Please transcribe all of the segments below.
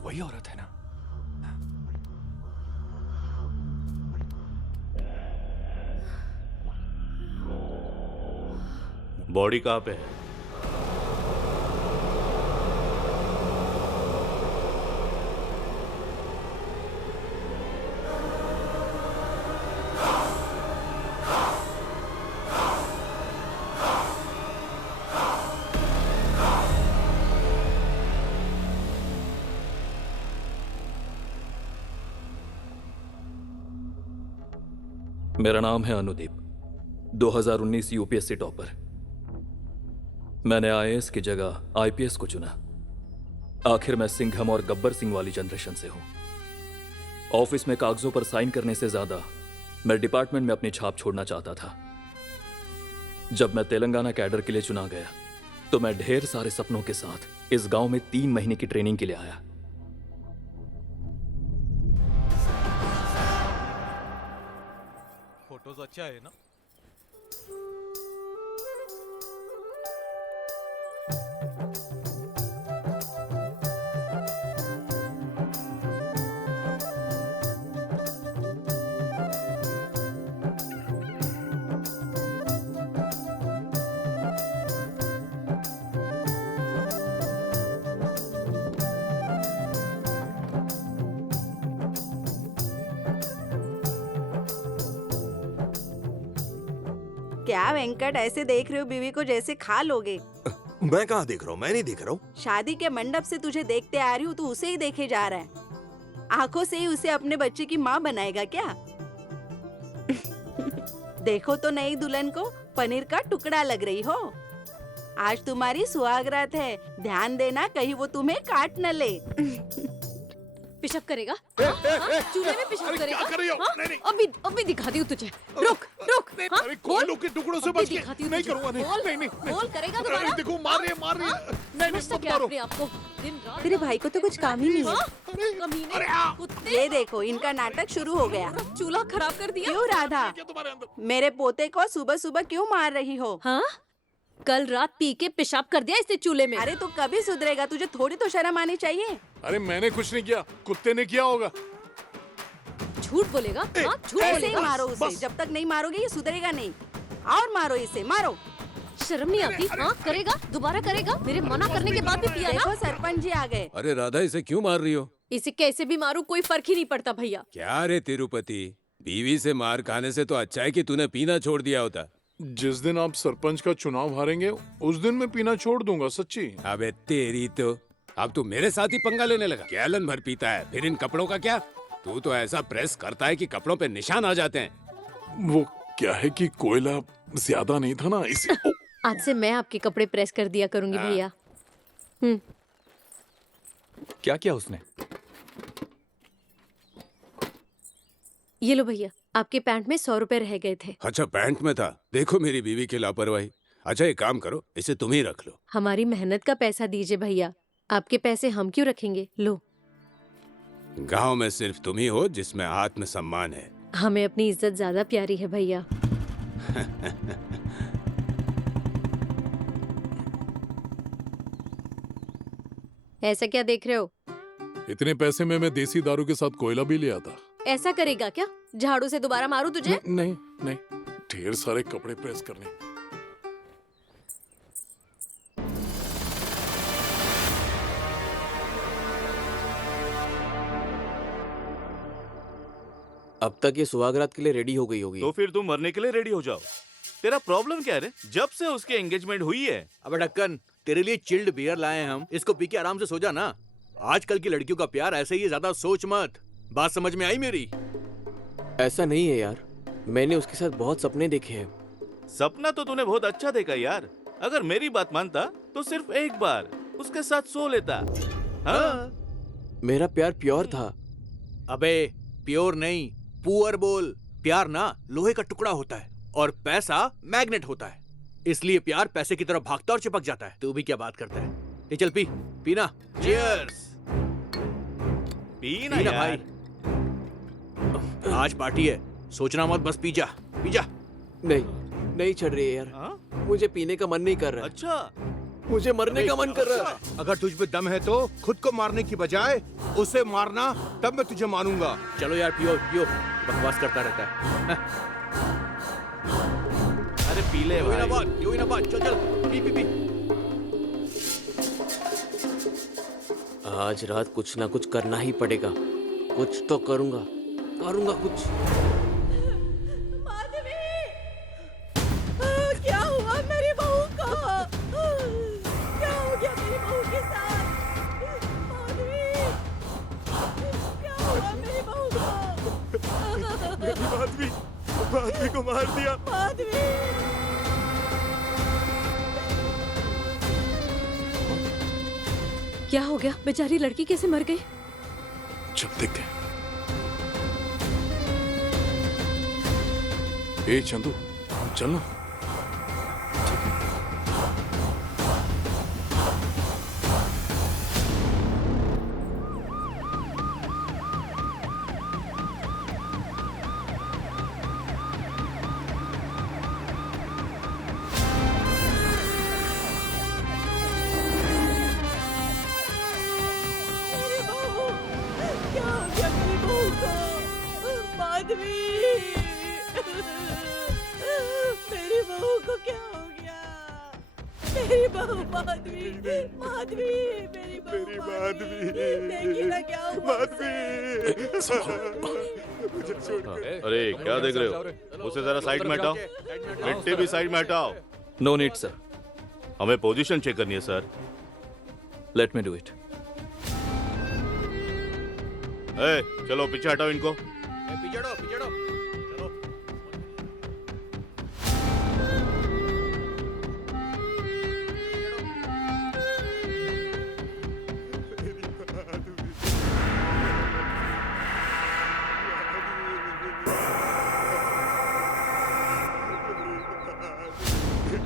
वही औरत है ना? बॉडी कहाँ पे है? मेरा नाम है अनुदीप, 2019 यूपीएससी टॉपर। मैंने आईएएस की जगह आईपीएस को चुना। आखिर मैं सिंघम और गब्बर सिंह वाली जनरेशन से हूं। ऑफिस में कागजों पर साइन करने से ज्यादा मैं डिपार्टमेंट में अपनी छाप छोड़ना चाहता था। जब मैं तेलंगाना कैडर के लिए चुना गया तो मैं ढेर सारे सपनों के साथ इस गांव में 3 महीने की ट्रेनिंग के लिए आया। फोटोज अच्छा है ना? क्या वेंकट, ऐसे देख रहे हो बीवी को जैसे खा लोगे? मैं कहाँ देख रहा हूँ? मैं नहीं देख रहा हूँ। शादी के मंडप से तुझे देखते आ रही हूँ, तू उसे ही देखे जा रहा है। आंखों से ही उसे अपने बच्चे की माँ बनाएगा क्या? देखो तो नई दुल्हन को पनीर का टुकड़ा लग रही हो। आज तुम्हारी सुहागरात है, ध्यान देना कहीं वो तुम्हें काट न ले। पिशअप करेगा? चूल्हे में पिशअप करेगा? क्या कर रही हो? हाँ? नहीं, नहीं। अभी दिखाती हूँ तुझे। रुक रुक। हाँ? अरे कोयलों के टुकड़ों से बच के नहीं करूँगा। नहीं बोल करेगा दोबारा? देखो मार रही है। नहीं समझता मत क्या मारो। अपने आपको? दिन रात तेरे भाई को तो कुछ काम ही नहीं है। कमीने, कुत्ते। ये देखो, इनका नाटक शुरू हो गया। चूल्हा खराब कर दिया। क्यों राधा, क्या तुम्हारे अंदर? मेरे पोते को सुबह सुबह क्यों मार रही हो? हाँ? कल रात पी के पेशाब कर दिया इसने चूल्हे में। अरे तू कभी सुधरेगा? तुझे थोड़ी तो शर्म आनी चाहिए। अरे मैंने कुछ नहीं किया, कुत्ते ने किया होगा। झूठ बोलेगा? हाँ, झूठ ऐसे ही बोलेगा। मारो उसे। बस। जब तक नहीं मारोगे ये सुधरेगा नहीं। और मारो इसे, मारो। शर्म नहीं आती? हाँ, करेगा? दोबारा करेगा? मेरे मना करने के बाद भी पिया ना? देखो सरपंच जी आ गए। अरे राधा, इसे क्यों मार रही हो? इसे कैसे भी मारू कोई फर्क ही नहीं पड़ता भैया। क्या रे तिरुपति, बीवी से मार खाने से तो अच्छा है कि तूने पीना छोड़ दिया होता। जिस दिन आप सरपंच का चुनाव हारेंगे उस दिन मैं पीना छोड़ दूंगा, सच्ची। अबे तेरी तो, अब तू मेरे साथ ही पंगा लेने लगा। गैलन भर पीता है, फिर इन कपड़ों का क्या? तू तो ऐसा प्रेस करता है कि कपड़ों पे निशान आ जाते हैं। वो क्या है कि कोयला ज्यादा नहीं था ना, इसी आज से मैं आपके कपड़े प्रेस कर दिया करूंगी भैया। क्या किया उसने? ये लो भैया, आपके पैंट में 100 रुपए रह गए थे। अच्छा, पैंट में था। देखो मेरी बीवी की लापरवाही। अच्छा एक काम करो, इसे तुम ही रख लो। हमारी मेहनत का पैसा दीजिए भैया, आपके पैसे हम क्यों रखेंगे? लो। गांव में सिर्फ तुम ही हो जिसमें आत्मसम्मान है। हमें अपनी इज्जत ज्यादा प्यारी है भैया। ऐसा क्या देख रहे हो? इतने पैसे में मैं देसी दारू के साथ कोयला भी ले आता। ऐसा करेगा क्या? झाड़ू से दोबारा मारू तुझे? नहीं नहीं, ढेर सारे कपड़े प्रेस करने। अब तक ये सुहागरात के लिए रेडी हो गई होगी। तो फिर तुम मरने के लिए रेडी हो जाओ। तेरा प्रॉब्लम क्या है रे? जब से उसकी एंगेजमेंट हुई है। अबे ढक्कन, तेरे लिए चिल्ड बियर लाए हैं हम। इसको पी के आराम से सो जा ना। आजकल की लड़कियों का प्यार ऐसे ही है, ज्यादा सोच मत। बात समझ में आई मेरी? ऐसा नहीं है यार, मैंने उसके साथ बहुत सपने देखे हैं। सपना तो तूने बहुत अच्छा देखा यार। अगर मेरी बात मानता तो सिर्फ एक बार उसके साथ सो लेता। हाँ? मेरा प्यार प्योर था। अबे प्योर नहीं, पुअर बोल। प्यार ना लोहे का टुकड़ा होता है और पैसा मैग्नेट होता है। इसलिए प्यार पैसे की तरफ भागता और चिपक जाता है। तू भी क्या बात करता है? ये चल पी, पीना। चीयर्स। पीना पीना यार। भाई, आज पार्टी है, सोचना मत, बस पी जा, पी जा। नहीं चढ़ रही है यार। हाँ? मुझे पीने का मन नहीं कर रहा। अच्छा, मुझे मरने का मन कर रहा है। अगर तुझ में दम है तो खुद को मारने की बजाय उसे मारना, तब मैं तुझे मानूंगा। चलो यार, पियो पियो, बकवास करता रहता है। अरे पीले भाई। चल चल, पी पी पी। आज रात कुछ ना कुछ करना ही पड़ेगा। कुछ तो करूंगा कुछ। माधवी, क्या हुआ मेरी बहू को? क्या हो गया मेरी बहू के साथ? माधवी, क्या हुआ मेरी बहू को? माधवी को मार दिया। माधवी, क्या हो गया? बेचारी लड़की कैसे मर गई? चल देखते हैं। ए चंदू, चल ना। मेरी बहू, क्या हो गया मेरी बहू को? माधवी, मेरी बहू को क्या हो गया? मेरी बहू माधवी, माधवी, मेरी बहू माधवी, देखिए ना क्या हुआ उसे। अरे क्या देख रहे हो? उसे जरा साइड में हटाओ। मिट्टी भी साइड में हटाओ। नो नीड सर, हमें पोजीशन चेक करनी है sir. Let me do it. चलो पीछे हटाओ इनको। पिछड़ो पिछड़ो, चलो।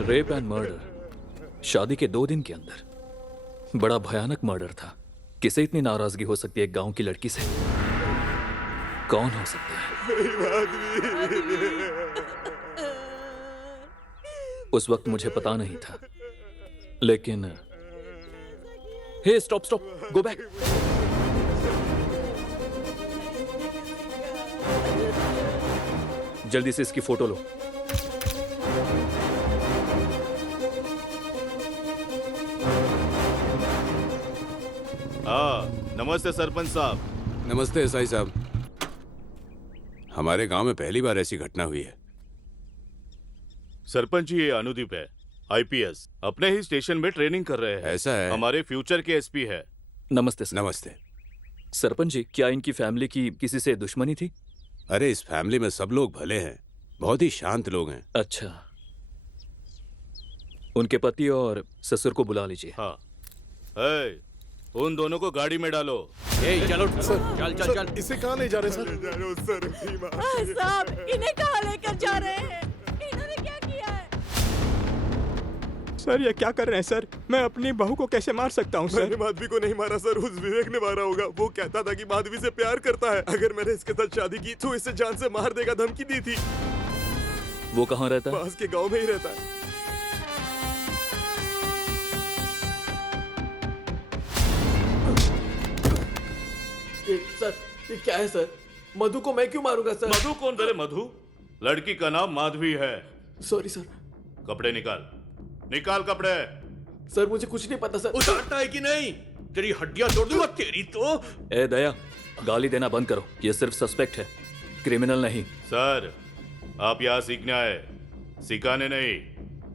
रेप एंड मर्डर शादी के 2 दिन के अंदर। बड़ा भयानक मर्डर था। किसे इतनी नाराजगी हो सकती है एक गांव की लड़की से? कौन हो सकता है? उस वक्त मुझे पता नहीं था, लेकिन हे स्टॉप स्टॉप, गो बैक। जल्दी से इसकी फोटो लो। नमस्ते सरपंच साहब। नमस्ते एसआई साहब। हमारे गांव में पहली बार ऐसी घटना हुई है। सरपंच जी, ये अनुदीप है, आईपीएस। अपने ही स्टेशन में ट्रेनिंग कर रहे हैं। ऐसा है? हमारे फ्यूचर के एसपी है। नमस्ते सर। नमस्ते। सरपंच जी, क्या इनकी फैमिली की किसी से दुश्मनी थी? अरे इस फैमिली में सब लोग भले हैं, बहुत ही शांत लोग हैं। अच्छा, उनके पति और ससुर को बुला लीजिए। हाँ। उन दोनों को गाड़ी में डालो। चलो चल चल चल। इसे कहाँ ले जा रहे सर? साहब, इन्हें कहाँ लेकर जा रहे हैं? इन्होंने क्या किया है? सर ये क्या कर रहे हैं सर? मैं अपनी बहू को कैसे मार सकता हूँ सर? मैंने माधवी को नहीं मारा सर, उस विवेक ने मारा होगा। वो कहता था कि माधवी से प्यार करता है, अगर मैंने इसके साथ शादी की तो इसे जान से मार देगा, धमकी दी थी। वो कहाँ रहता है? पास के गांव में ही रहता है। सर ये क्या है सर? मधु को मैं क्यों मारूंगा सर? मधु कौन? तेरे मधु? लड़की का नाम माधवी है। Sorry sir. कपड़े निकाल, निकाल कपड़े। सर मुझे कुछ नहीं पता सर। उतारता है कि नहीं? तेरी हड्डियां तोड़ दूंगा तेरी तो। ए दया, गाली देना बंद करो। ये सिर्फ सस्पेक्ट है, क्रिमिनल नहीं। सर, आप यहाँ सीखने आए, सिखाने नहीं।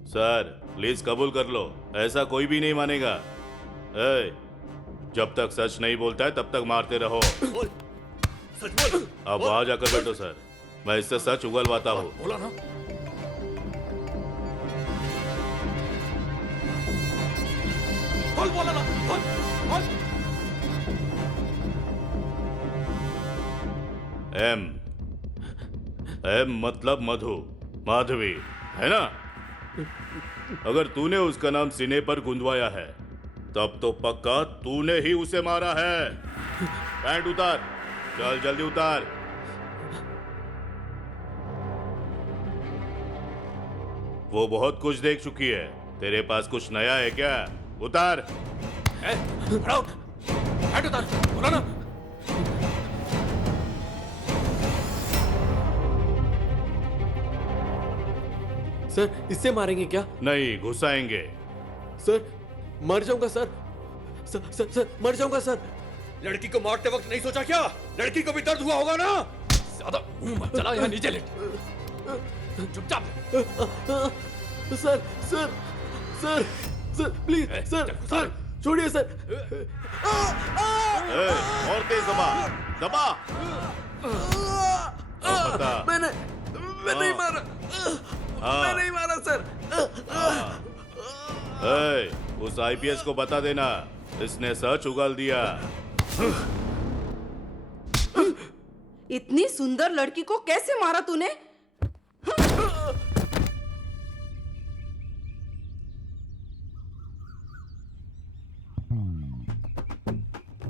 सर प्लीज कबूल कर लो, ऐसा कोई भी नहीं मानेगा। जब तक सच नहीं बोलता है तब तक मारते रहो। सच बोल। अब वहां जाकर बैठो सर, मैं इससे सच उगलवाता हूँ। बोला ना। बोला ना। एम मतलब मधु, माधवी, है ना? अगर तूने उसका नाम सीने पर गुंदवाया है तब तो पक्का तूने ही उसे मारा है। पैंट उतार, चल जल्दी उतार। वो बहुत कुछ देख चुकी है, तेरे पास कुछ नया है क्या? उतार। बोला ना। सर इससे मारेंगे क्या? नहीं, घुसाएंगे। सर मर जाऊंगा सर। सर मर जाऊंगा सर। लड़की को मारते वक्त नहीं सोचा क्या? लड़की को भी दर्द हुआ होगा ना? ज्यादा मुंह मत चला, यहाँ नीचे लेट। चुपचाप। Sir sir sir sir please sir sir छोड़िए सर। और तेज दबा, दबा। बता। मैं नहीं मारा। मैं नहीं मारा सर। उस आईपीएस को बता देना, इसने सच उगल दिया। इतनी सुंदर लड़की को कैसे मारा तूने?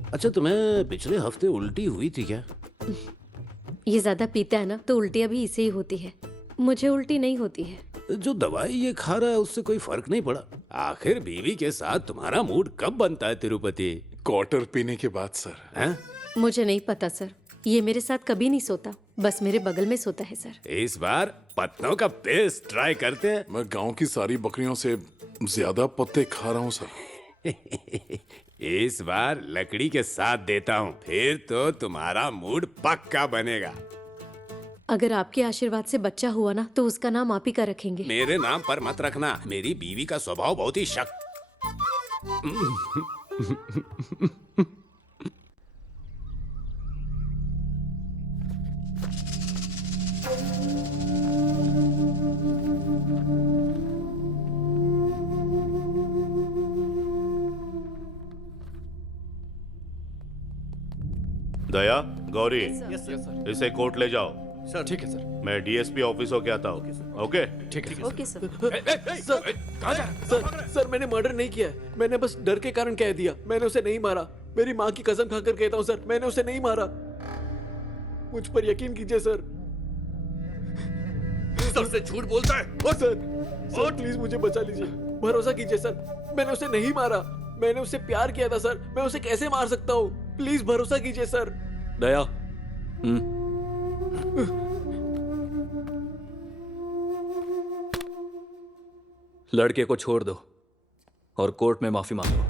अच्छा, तुम्हें पिछले हफ्ते उल्टी हुई थी क्या? ये ज्यादा पीता है ना तो उल्टियाँ भी इसे ही होती है। मुझे उल्टी नहीं होती है। जो दवाई ये खा रहा है उससे कोई फर्क नहीं पड़ा? आखिर बीवी के साथ तुम्हारा मूड कब बनता है तिरुपति? क्वार्टर पीने के बाद सर। हैं? मुझे नहीं पता सर, ये मेरे साथ कभी नहीं सोता, बस मेरे बगल में सोता है सर। इस बार पत्तों का पेस्ट ट्राई करते हैं। मैं गांव की सारी बकरियों से ज्यादा पत्ते खा रहा हूँ सर। इस बार लकड़ी के साथ देता हूँ, फिर तो तुम्हारा मूड पक्का बनेगा। अगर आपके आशीर्वाद से बच्चा हुआ ना तो उसका नाम आप ही का रखेंगे। मेरे नाम पर मत रखना, मेरी बीवी का स्वभाव बहुत ही दया, गौरी, इसे कोर्ट ले जाओ। सर ठीक है सर। मैं डीएसपी ऑफिस होके आता हूँ। ओके? ठीक है। Okay sir. सर कहाँ जा? सर मैंने मर्डर नहीं किया है, मैंने बस डर के कारण कह दिया। मैंने उसे नहीं मारा। मेरी माँ की कसम खाकर कहता हूँ सर, मैंने उसे नहीं मारा। मुझ पर यकीन कीजिए सर। सर से झूठ बोलता है। और सर प्लीज मुझे बचा लीजिए, भरोसा कीजिए सर, मैंने उसे नहीं मारा। मैंने उससे प्यार किया था सर, मैं उसे कैसे मार सकता हूँ? प्लीज भरोसा कीजिए सर। दया। लड़के को छोड़ दो और कोर्ट में माफी मांगो।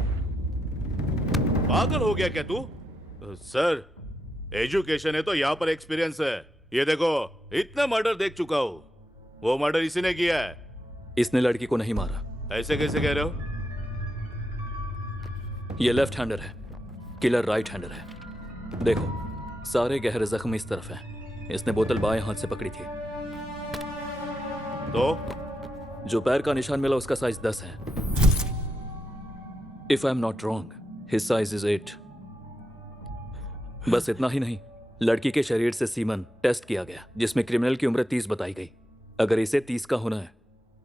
पागल हो गया क्या तू? सर, एजुकेशन है तो यहाँ पर एक्सपीरियंस है। ये देखो, इतने मर्डर देख चुका हूँ। वो मर्डर इसी ने किया है। इसने लड़की को नहीं मारा। ऐसे कैसे कह रहे हो? ये लेफ्ट हैंडर है, किलर राइट हैंडर है। देखो, सारे गहरे जख्म इस तरफ हैं। इसने बोतल बाएं हाथ से पकड़ी थी। तो जो पैर का निशान मिला उसका साइज 10 है। If I am not wrong, his size is 8। बस इतना ही नहीं, लड़की के शरीर से सीमन टेस्ट किया गया जिसमें क्रिमिनल की उम्र 30 बताई गई। अगर इसे 30 का होना है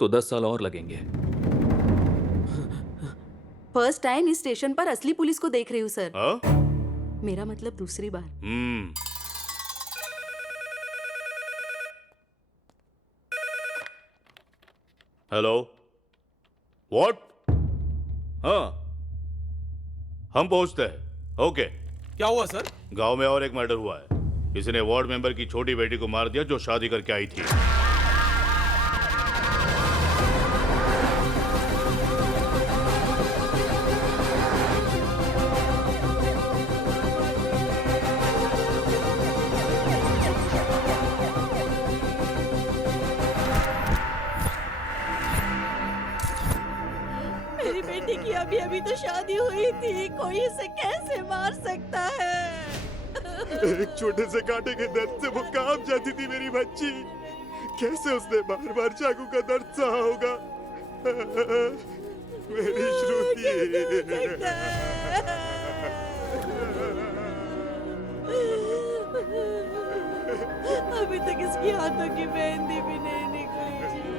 तो 10 साल और लगेंगे। फर्स्ट टाइम इस स्टेशन पर असली पुलिस को देख रही हूँ सर। मेरा मतलब दूसरी बार। Hello, what? हाँ, हम पहुंचते हैं। ओके। क्या हुआ सर? गांव में और एक मर्डर हुआ है। किसी ने वार्ड मेंबर की छोटी बेटी को मार दिया जो शादी करके आई थी। मेरी बेटी की अभी अभी तो शादी हुई थी, कोई इसे कैसे मार सकता है? एक छोटे से कांटे के दर्द से वो कांप जाती थी मेरी बच्ची। कैसे उसने बार बार चाकू का दर्द सहा होगा? मेरी श्रुति। अभी तक इसकी हाथों की मेहंदी भी नहीं निकली जी।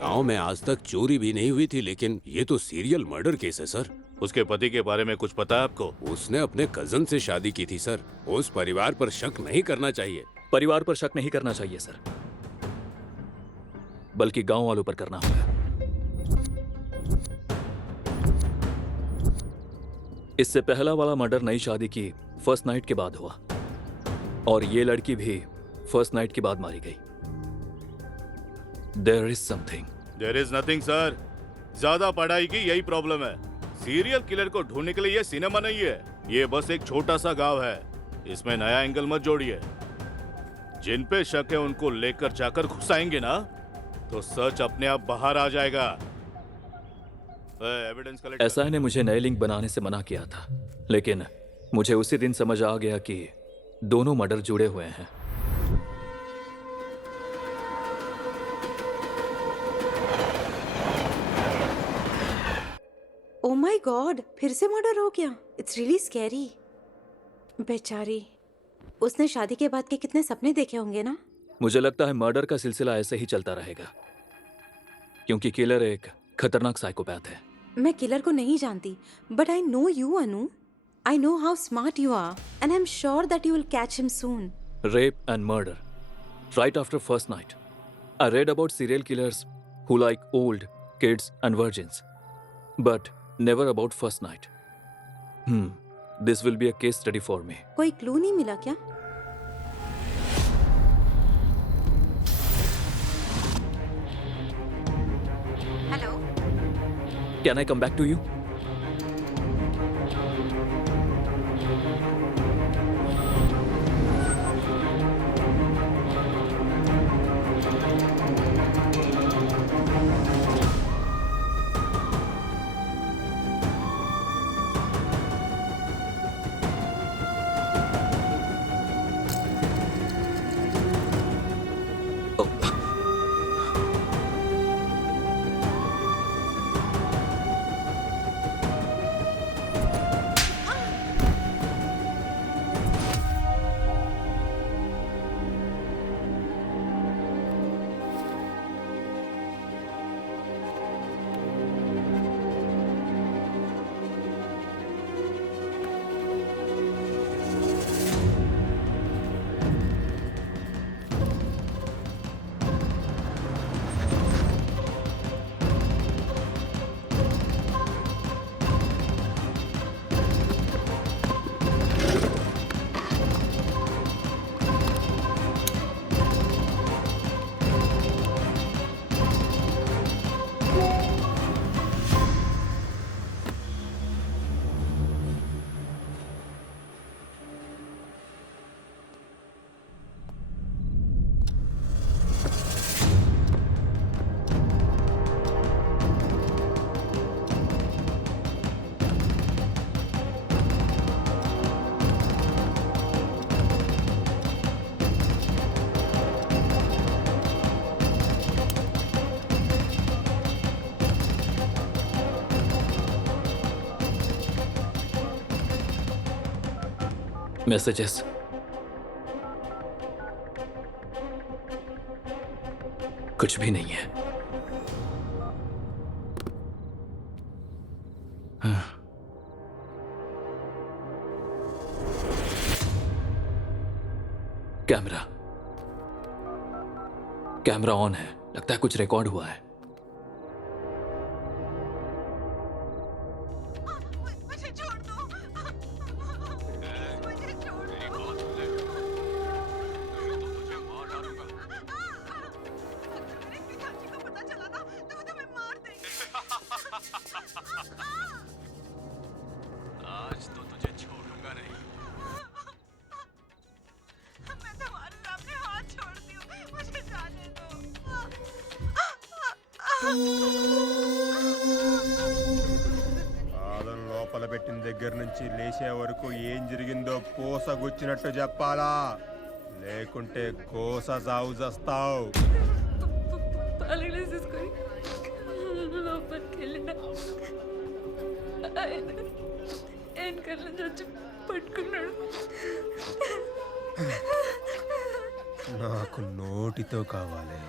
गांव में आज तक चोरी भी नहीं हुई थी, लेकिन ये तो सीरियल मर्डर केस है सर। उसके पति के बारे में कुछ पता है आपको? उसने अपने कजन से शादी की थी सर। उस परिवार पर शक नहीं करना चाहिए। परिवार पर शक नहीं करना चाहिए सर, बल्कि गांव वालों पर करना होगा। इससे पहला वाला मर्डर नई शादी की फर्स्ट नाइट के बाद हुआ, और ये लड़की भी फर्स्ट नाइट के बाद मारी गई। There is something. There is nothing sir. ज्यादा पढ़ाई की यही प्रॉब्लम है। सीरियल किलर को ढूंढने के लिए ये सिनेमा नहीं है, ये बस एक छोटा सा गांव है। इसमें नया एंगल मत जोड़िए। जिन पे शक है उनको लेकर जाकर घुसाएंगे ना, तो सच अपने आप बाहर आ जाएगा। Evidence collect. एसआई ने मुझे नए लिंक बनाने से मना किया था, लेकिन मुझे उसी दिन समझ आ गया कि दोनों मर्डर जुड़े हुए हैं। ओ माय गॉड, फिर से मर्डर हो गया। It's really scary. बेचारी, उसने शादी के बाद के कितने सपने देखे होंगे ना। मुझे लगता है मर्डर का सिलसिला ऐसे ही चलता रहेगा, क्योंकि किलर एक खतरनाक साइकोपैथ है। मैं किलर को नहीं जानती, but I know you Anu. I know how smart you are and I am sure that you will catch him soon. Rape and murder right after first night. I read about serial killers who like old, kids and virgins, but never about first night. This will be a case study for me. कोई clue नहीं मिला क्या? Hello, Can I come back to you? Messages. कुछ भी नहीं है। Camera on है, लगता है कुछ रिकॉर्ड हुआ है। मुझे छोड़ दो, मुझे छोड़ दो। मेरे पिताजी को पता चला ना तो वो तुम्हें मार देंगे। आज तो तुझे छोड़ूंगा नहीं। मैं तुम्हारे सामने हाथ छोड़ती हूँ, मुझे जाने दो। పాదం లోపల పెట్టిన దగ్గర నుంచి లేచే వరకు ఏం జరిగిందో పూసగుచ్చినట్టు చెప్పాలా, లేకుంటే కోస సాగు చేస్తావు. నాకు నోటితో కావాలి,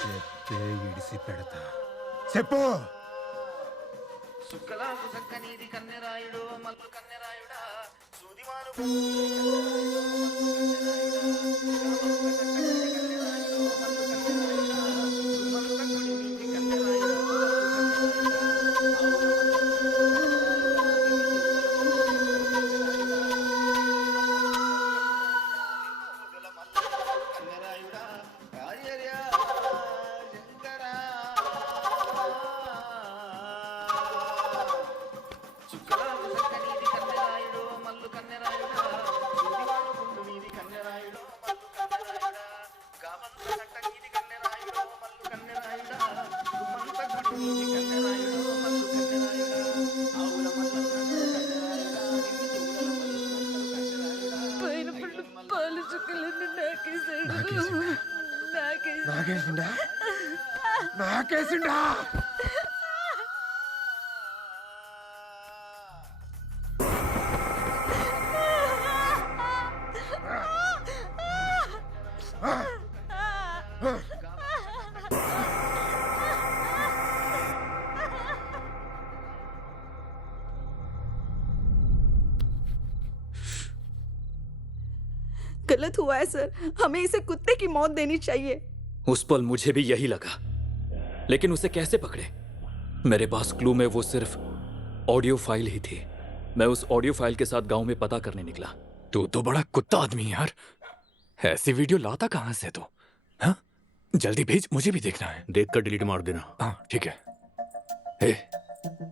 చెప్తే ఇడిసి పెడతా. చెప్పు. పాలు చుక్కలన్నీ నాకేసాడు. నాకేసిండా నాకేసిండా गलत हुआ है सर, हमें इसे कुत्ते की मौत देनी चाहिए। उस पल मुझे भी यही लगा, लेकिन उसे कैसे पकड़े? मेरे पास क्लू में वो सिर्फ ऑडियो फाइल ही थी। मैं उस ऑडियो फाइल के साथ गांव में पता करने निकला। तू तो बड़ा कुत्ता आदमी है यार। ऐसी वीडियो लाता कहां से तू? हाँ, जल्दी भेज, मुझे भी देखना है। देख कर डिलीट मार देना। हाँ ठीक है। ए,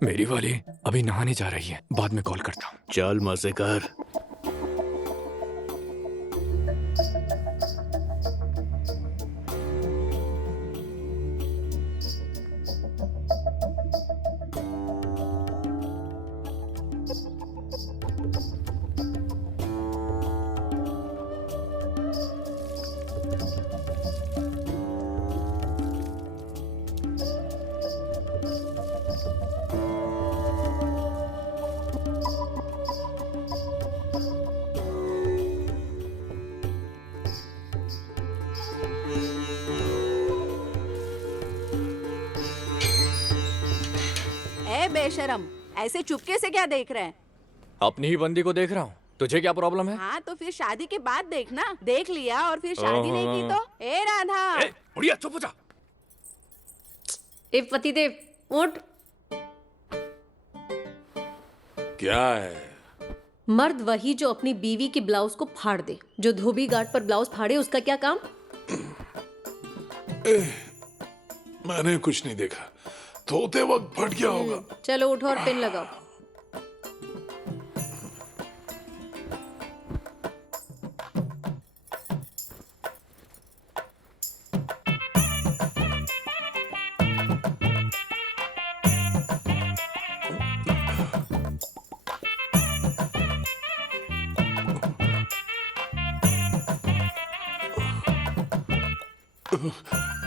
मेरी वाली अभी नहाने जा रही है, बाद में कॉल करता हूँ। चल मजे कर। बेशरम, ऐसे चुपके से क्या देख रहे हैं? अपनी ही बंदी को देख रहा हूँ। तुझे क्या प्रॉब्लम है? हाँ तो फिर शादी के बाद देखना। देख लिया और फिर शादी नहीं की तो? ए राधा, बुढ़िया चुप हो जा। ए पतिदेव उठ। क्या है? मर्द वही जो अपनी बीवी की ब्लाउज को फाड़ दे। जो धोबी घाट पर ब्लाउज फाड़े उसका क्या काम? मैंने कुछ नहीं देखा, धोते वक्त फट गया होगा। चलो उठो और पिन लगाओ।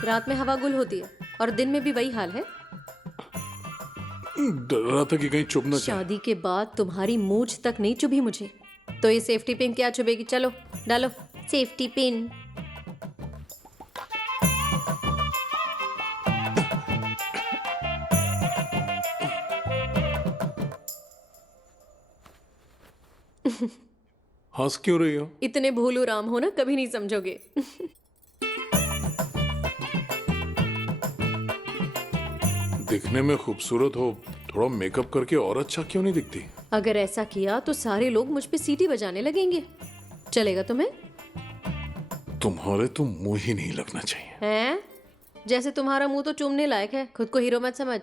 रात में हवा गुल होती है और दिन में भी वही हाल है। डर रहा था कि कहीं चुभ ना जाए। शादी के बाद तुम्हारी मूंछ तक नहीं चुभी मुझे, तो ये सेफ्टी पिन क्या चुभेगी? चलो डालो सेफ्टी पिन। हंस क्यों रही हो? इतने भोलू राम हो ना, कभी नहीं समझोगे। दिखने में खूबसूरत हो, थोड़ा मेकअप करके और अच्छा क्यों नहीं दिखती? अगर ऐसा किया तो सारे लोग मुझ पे सीटी बजाने लगेंगे। चलेगा तुम्हें? तुम्हारे तो मुंह ही नहीं लगना चाहिए। हैं? जैसे तुम्हारा मुंह तो चूमने लायक है, खुद को हीरो मत समझ।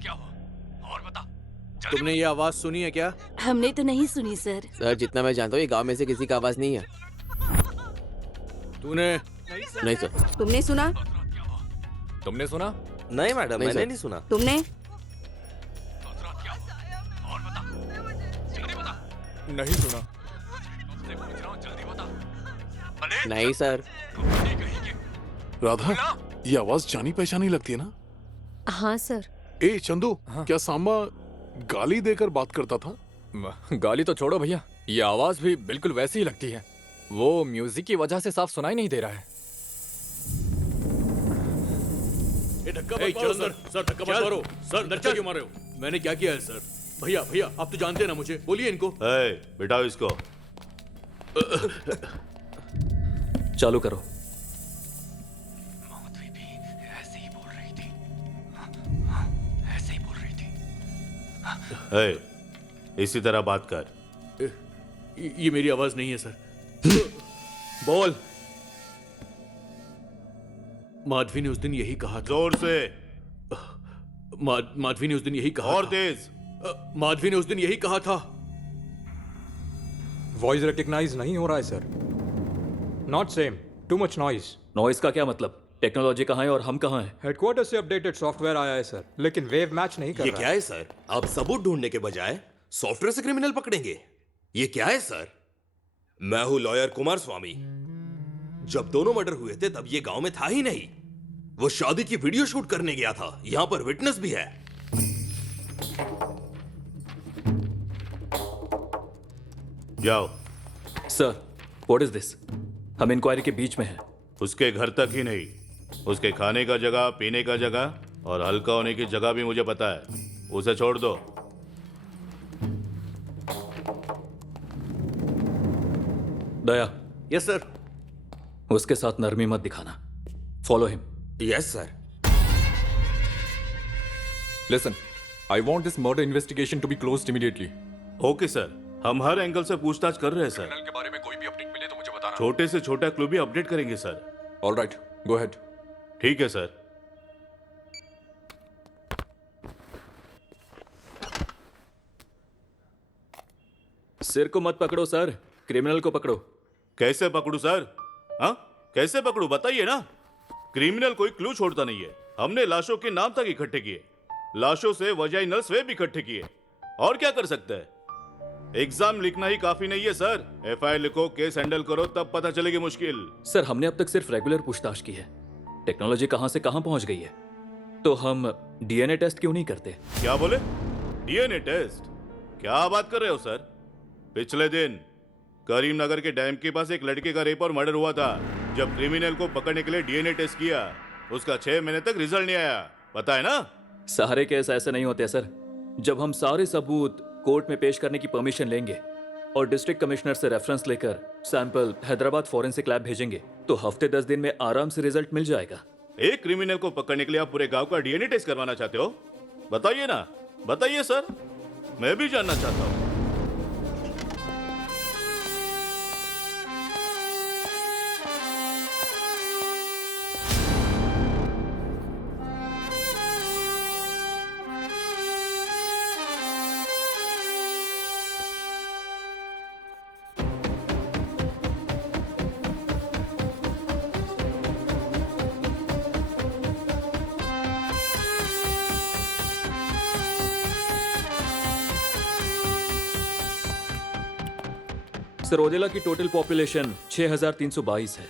क्या हुआ और बता। तुमने ये आवाज सुनी है क्या? हमने तो नहीं सुनी सर। सर जितना मैं जानता हूँ ये गांव में से किसी का आवाज नहीं है। तूने? नहीं सर। तुमने सुना? तुमने सुना? नहीं मैडम, मैंने नहीं सुना। तुमने? नहीं सुना। नहीं सर। राधा, ये आवाज जानी पहचानी लगती है ना? हाँ सर। ए चंदू, क्या सांबा गाली देकर बात करता था? गाली तो छोड़ो भैया, ये आवाज भी बिल्कुल वैसी ही लगती है। वो म्यूजिक की वजह से साफ सुनाई नहीं दे रहा है। सर धक्का मत मारो। सर धक्का क्यों मार रहे हो? मैंने क्या किया है सर? भैया भैया आप तो जानते हैं ना मुझे, बोलिए इनको। बिठाओ इसको। चालू करो। माधवी भी ऐसे ही बोल रही थी, ऐसे ही बोल रही थी। इसी तरह बात कर। ये मेरी आवाज नहीं है सर। बोल। माधवी ने उस दिन यही कहा था। जोर से। माधवी ने उस दिन यही कहा और था। तेज। माधवी ने उस दिन यही कहा था। वॉइस रिकग्नाइज नहीं हो रहा है sir. Not same, too much noise. Noise का क्या मतलब? टेक्नोलॉजी कहाँ है और हम कहाँ हैं? हेडक्वार्टर से अपडेटेड सॉफ्टवेयर आया है सर, लेकिन वेव मैच नहीं कर ये रहा क्या है सर? आप सबूत ढूंढने के बजाय सॉफ्टवेयर से क्रिमिनल पकड़ेंगे? ये क्या है सर? मैं हूं लॉयर कुमार स्वामी। जब दोनों मर्डर हुए थे तब ये गांव में था ही नहीं। वो शादी की वीडियो शूट करने गया था। यहां पर विटनेस भी है। जाओ। Sir, what is this? हम इंक्वायरी के बीच में हैं। उसके घर तक ही नहीं, उसके खाने का जगह, पीने का जगह और हल्का होने की जगह भी मुझे पता है। उसे छोड़ दो। दया। Yes sir. उसके साथ नरमी मत दिखाना। Follow him. Yes sir. Listen, I want this murder investigation to be closed immediately. Okay sir, हम हर एंगल से पूछताछ कर रहे हैं सर। के बारे में कोई भी अपडेट मिले तो मुझे बताना। छोटे से छोटा क्लू भी अपडेट करेंगे sir. All right, go ahead. ठीक है सर। सिर को मत पकड़ो सर, क्रिमिनल को पकड़ो। कैसे पकड़ू सर? हाँ, कैसे पकड़ू बताइए ना। क्रिमिनल कोई क्लू छोड़ता नहीं है। हमने लाशों के नाम तक इकट्ठे किए, लाशों से वजाइनल स्वेब इकट्ठे किए। और क्या कर सकते हैं? एग्जाम लिखना ही काफी नहीं है सर। एफआईआर लिखो, केस हैंडल करो, तब पता चलेगी मुश्किल। सर, हमने अब तक सिर्फ रेगुलर पूछताछ की है। टेक्नोलॉजी कहां से कहां पहुंच गई है, तो हम डीएनए टेस्ट क्यों नहीं करते? क्या बोले? DNA test? क्या बात कर रहे हो सर? पिछले दिन करीमनगर के डैम के पास एक लड़के का रेप और मर्डर हुआ था। जब क्रिमिनल को पकड़ने के लिए डीएनए टेस्ट किया, उसका 6 महीने तक रिजल्ट नहीं आया। पता है ना? सारे केस ऐसे नहीं होते सर। जब हम सारे सबूत कोर्ट में पेश करने की परमिशन लेंगे और डिस्ट्रिक्ट कमिश्नर से रेफरेंस लेकर सैंपल हैदराबाद फॉरेंसिक लैब भेजेंगे, तो हफ्ते 10 दिन में आराम से रिजल्ट मिल जाएगा। एक क्रिमिनल को पकड़ने के लिए आप पूरे गांव का डीएनए टेस्ट करवाना चाहते हो? बताइए ना, बताइए सर, मैं भी जानना चाहता हूं। सरोजेला की टोटल पॉपुलेशन 6322 है,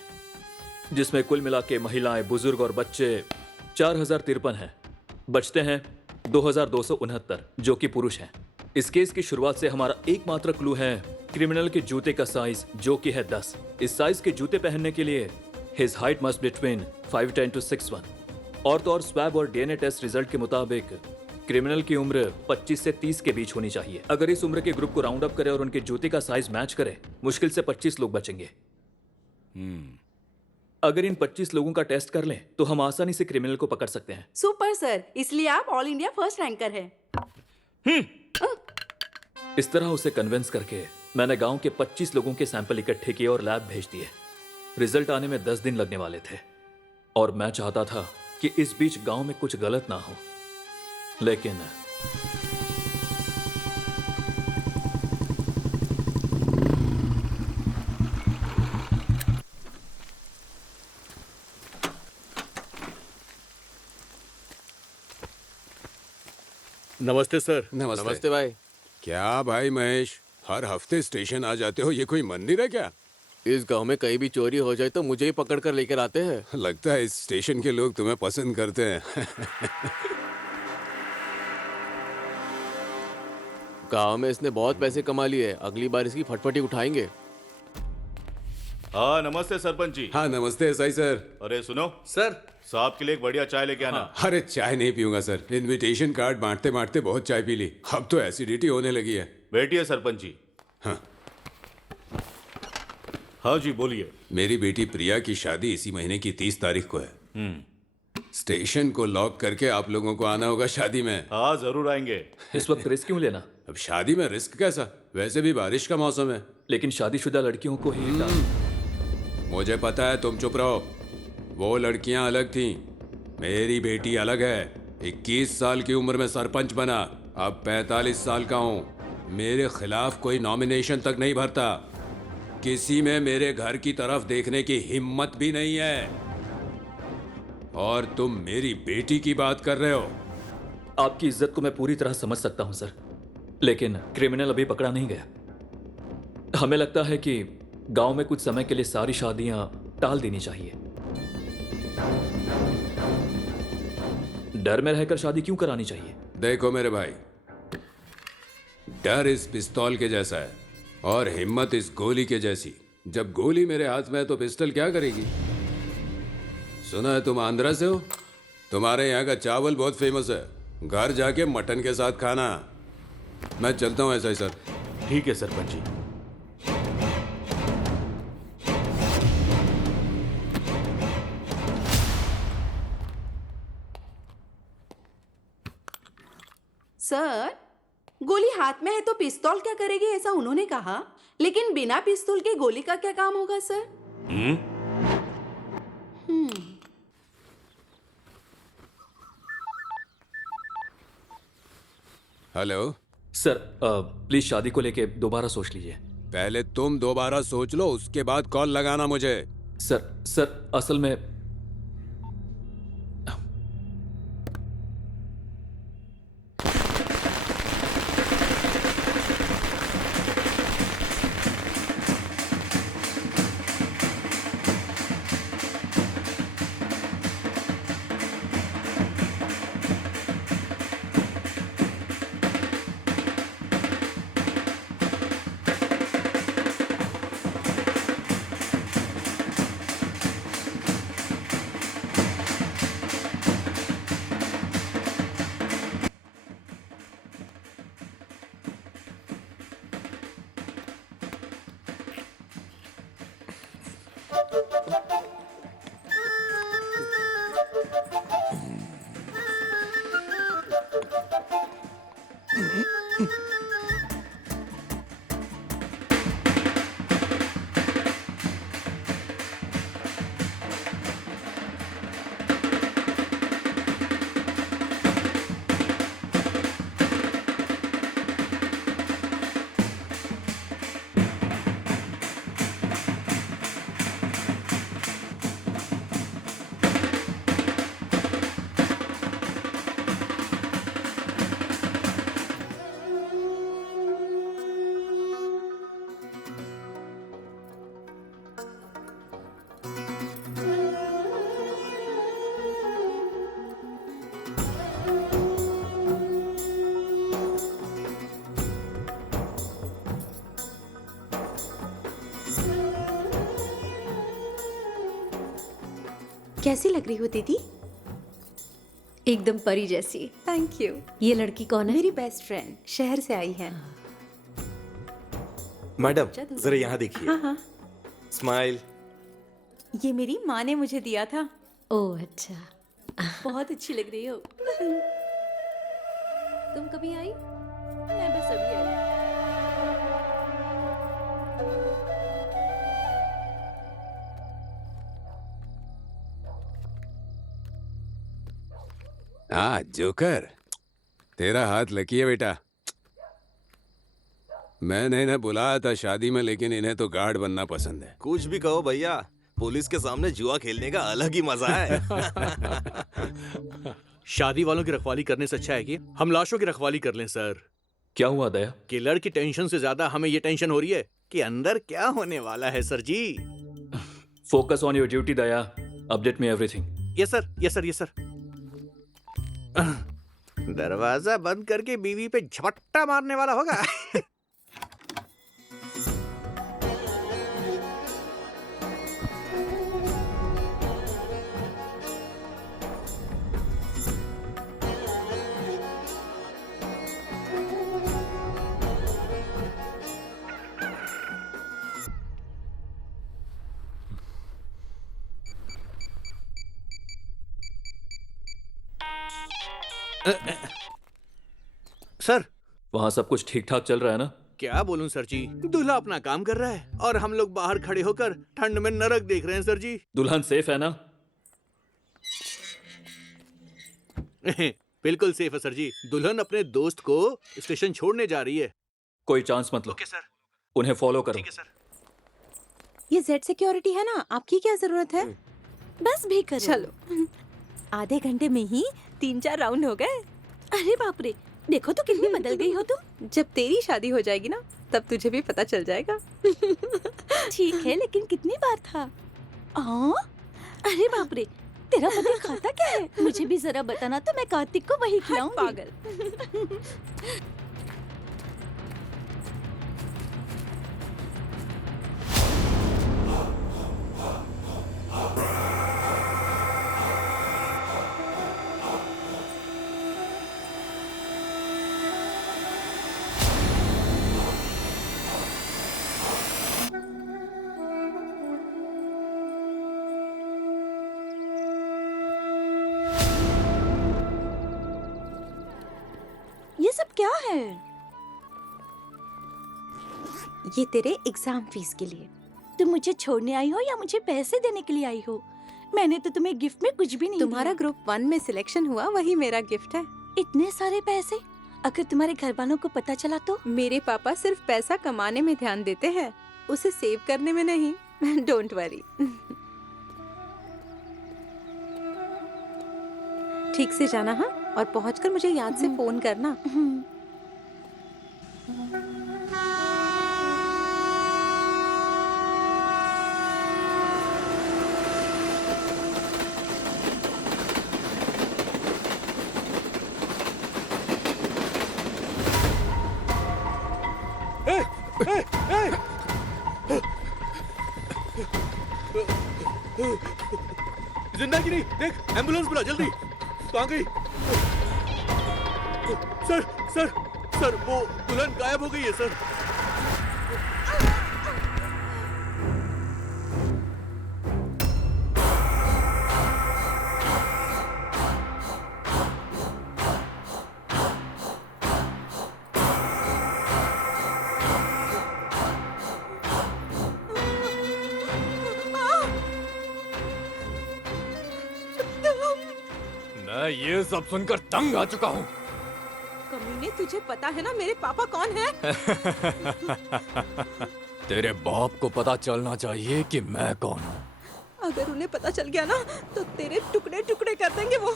जिसमें कुल मिला के महिलाएं, बुजुर्ग और बच्चे 4053 हैं। बचते हैं 2269 जो कि पुरुष हैं। इस केस की शुरुआत से हमारा एकमात्र क्लू है क्रिमिनल के जूते का साइज, जो कि है 10। इस साइज के जूते पहनने के लिए his height must between 5'10" to 6'1". और तो और स्वैब और डीएनए टेस्ट रिजल्ट के मुताबिक क्रिमिनल की उम्र 25 से 30 के बीच होनी चाहिए। अगर इस उम्र के ग्रुप को राउंड अप करें और उनके जूते का साइज मैच करे, मुश्किल से 25 लोग बचेंगे। अगर इन 25 लोगों का टेस्ट कर लें तो हम आसानी से क्रिमिनल को पकड़ सकते हैं। सुपर सर, इसलिए आप ऑल इंडिया फर्स्ट रैंकर हैं। इस तरह उसे कन्विंस करके मैंने गांव के 25 लोगों के सैंपल इकट्ठे किए और लैब भेज दिए। रिजल्ट आने में 10 दिन लगने वाले थे और मैं चाहता था कि इस बीच गांव में कुछ गलत ना हो, लेकिन नमस्ते सर। नमस्ते भाई। क्या भाई महेश, हर हफ्ते स्टेशन आ जाते हो? ये कोई मंदिर है क्या? इस गांव में कहीं भी चोरी हो जाए तो मुझे ही पकड़ कर लेकर आते हैं। लगता है इस स्टेशन के लोग तुम्हें पसंद करते हैं। गांव में इसने बहुत पैसे कमा लिए, अगली बार इसकी फटफटी उठाएंगे। हाँ नमस्ते सरपंच जी। हाँ नमस्ते एसआई सर। अरे सुनो सर, साहब के लिए एक बढ़िया चाय लेके आना। अरे चाय नहीं पीऊंगा सर, इनविटेशन कार्ड बांटते बांटते बहुत चाय पी ली, अब तो एसिडिटी होने लगी है। बैठिए सरपंच जी। हाँ हाँ जी बोलिए। मेरी बेटी प्रिया की शादी इसी महीने की 30 तारीख को है। स्टेशन को लॉक करके आप लोगों को आना होगा शादी में। हाँ जरूर आएंगे। इस वक्त रिस्क क्यों लेना? अब शादी में रिस्क कैसा, वैसे भी बारिश का मौसम है। लेकिन शादीशुदा लड़कियों को ही मुझे पता है, तुम चुप रहो। वो लड़कियां अलग थीं, मेरी बेटी अलग है। 21 साल की उम्र में सरपंच बना, अब 45 साल का हूँ। मेरे खिलाफ कोई नॉमिनेशन तक नहीं भरता, किसी में मेरे घर की तरफ देखने की हिम्मत भी नहीं है। और तुम मेरी बेटी की बात कर रहे हो। आपकी इज्जत को मैं पूरी तरह समझ सकता हूं सर, लेकिन क्रिमिनल अभी पकड़ा नहीं गया। हमें लगता है कि गांव में कुछ समय के लिए सारी शादियां टाल देनी चाहिए। डर में रहकर शादी क्यों करानी चाहिए? देखो मेरे भाई, डर इस पिस्तौल के जैसा है और हिम्मत इस गोली के जैसी। जब गोली मेरे हाथ में है तो पिस्टल क्या करेगी? सुना है तुम आंध्रा से हो, तुम्हारे यहाँ का चावल बहुत फेमस है, घर जाके मटन के साथ खाना। मैं चलता हूँ ऐसा ही सर। ठीक है सरपंच जी। सर, गोली हाथ में है तो पिस्तौल क्या करेगी ऐसा उन्होंने कहा, लेकिन बिना पिस्तौल के गोली का क्या काम होगा सर? हेलो सर, प्लीज शादी को लेके दोबारा सोच लीजिए। पहले तुम दोबारा सोच लो, उसके बाद कॉल लगाना मुझे। सर असल में कैसी लग रही हो दीदी? एकदम परी जैसी। Thank you. ये लड़की कौन है? मेरी बेस्ट फ्रेंड, शहर से आई है। मैडम जरा यहाँ देखिए। हाँ हाँ, स्माइल। ये मेरी माँ ने मुझे दिया था। ओह अच्छा। बहुत अच्छी लग रही हो। तुम कभी आई? मैं बस अभी आई। हाँ जोकर, तेरा हाथ लकी है बेटा। मैंने इन्हें बुलाया था शादी में, लेकिन इन्हें तो गार्ड बनना पसंद है। कुछ भी कहो भैया, पुलिस के सामने जुआ खेलने का अलग ही मजा है। शादी वालों की रखवाली करने से अच्छा है कि हम लाशों की रखवाली कर लें सर। क्या हुआ दया? किलर की टेंशन से ज्यादा हमें ये टेंशन हो रही है कि अंदर क्या होने वाला है sir ji. Focus on your duty Daya, update me everything. Yes sir, yes sir, yes sir. दरवाजा बंद करके बीवी पे झपट्टा मारने वाला होगा। सर, वहां सब कुछ ठीक ठाक चल रहा है ना? क्या बोलूं सर जी, दूल्हा अपना काम कर रहा है और हम लोग बाहर खड़े होकर ठंड में नरक देख रहे हैं सर जी। दुल्हन सेफ है ना? बिल्कुल सेफ है सर जी। दुल्हन अपने दोस्त को स्टेशन छोड़ने जा रही है। कोई चांस मत लो। Okay sir. उन्हें फॉलो करो। ठीक है सर। ये जेड सिक्योरिटी है ना, आपकी क्या जरूरत है? बस भी करो। चलो, आधे घंटे में ही 3-4 राउंड हो गए। अरे बाप रे, देखो तो कितनी बदल गई हो तुम। जब तेरी शादी हो जाएगी ना, तब तुझे भी पता चल जाएगा। ठीक है, लेकिन कितनी बार था? अरे बाप रे, तेरा पति खाता क्या है? मुझे भी जरा बताना तो मैं कार्तिक को वही खिलाऊंगी। पागल। ये सब क्या है? ये तेरे एग्जाम फीस के लिए। तुम मुझे छोड़ने आई हो या मुझे पैसे देने के लिए आई हो? मैंने तो तुम्हें गिफ्ट में कुछ भी नहीं तुम्हारा दिया। ग्रुप 1 में सिलेक्शन हुआ, वही मेरा गिफ्ट है। इतने सारे पैसे, अगर तुम्हारे घर वालों को पता चला तो? मेरे पापा सिर्फ पैसा कमाने में ध्यान देते हैं, उसे सेव करने में नहीं। Don't worry. ठीक से जाना हाँ, और पहुंचकर मुझे याद से फोन करना। जिंदा की नहीं, देख एम्बुलेंस बुला जल्दी। कहाँ गई? सर सर सर, वो दुल्हन गायब हो गई है सर। मैं ये सब सुनकर तंग आ चुका हूँ। कमीने, तुझे पता है ना मेरे पापा कौन है? तेरे बाप को पता चलना चाहिए कि मैं कौन हूँ। अगर उन्हें पता चल गया ना, तो तेरे टुकड़े टुकड़े कर देंगे वो।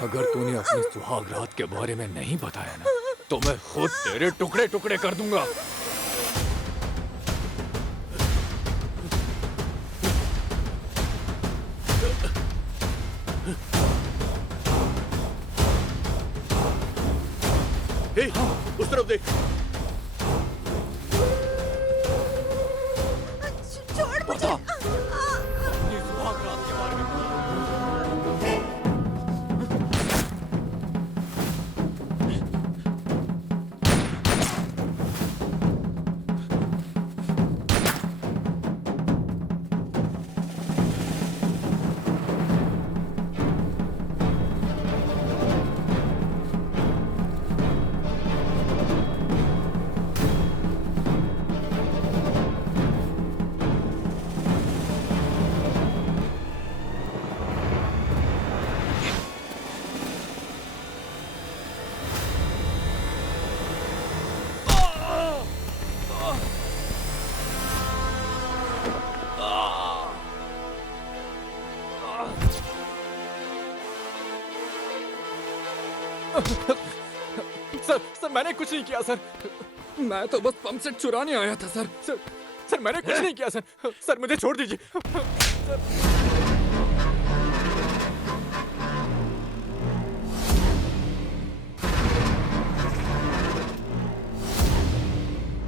अगर तूने अपनी सुहाग रात के बारे में नहीं बताया ना, तो मैं खुद तेरे टुकड़े टुकड़े कर दूंगा। हे, उस तरफ देख। छोड़ मुझे। अपनी सुहाग रात के बारे में सर मैंने कुछ नहीं किया सर। मैं तो बस पंप सेट चुराने आया था सर। सर मैंने कुछ नहीं किया सर। सर मुझे छोड़ दीजिए।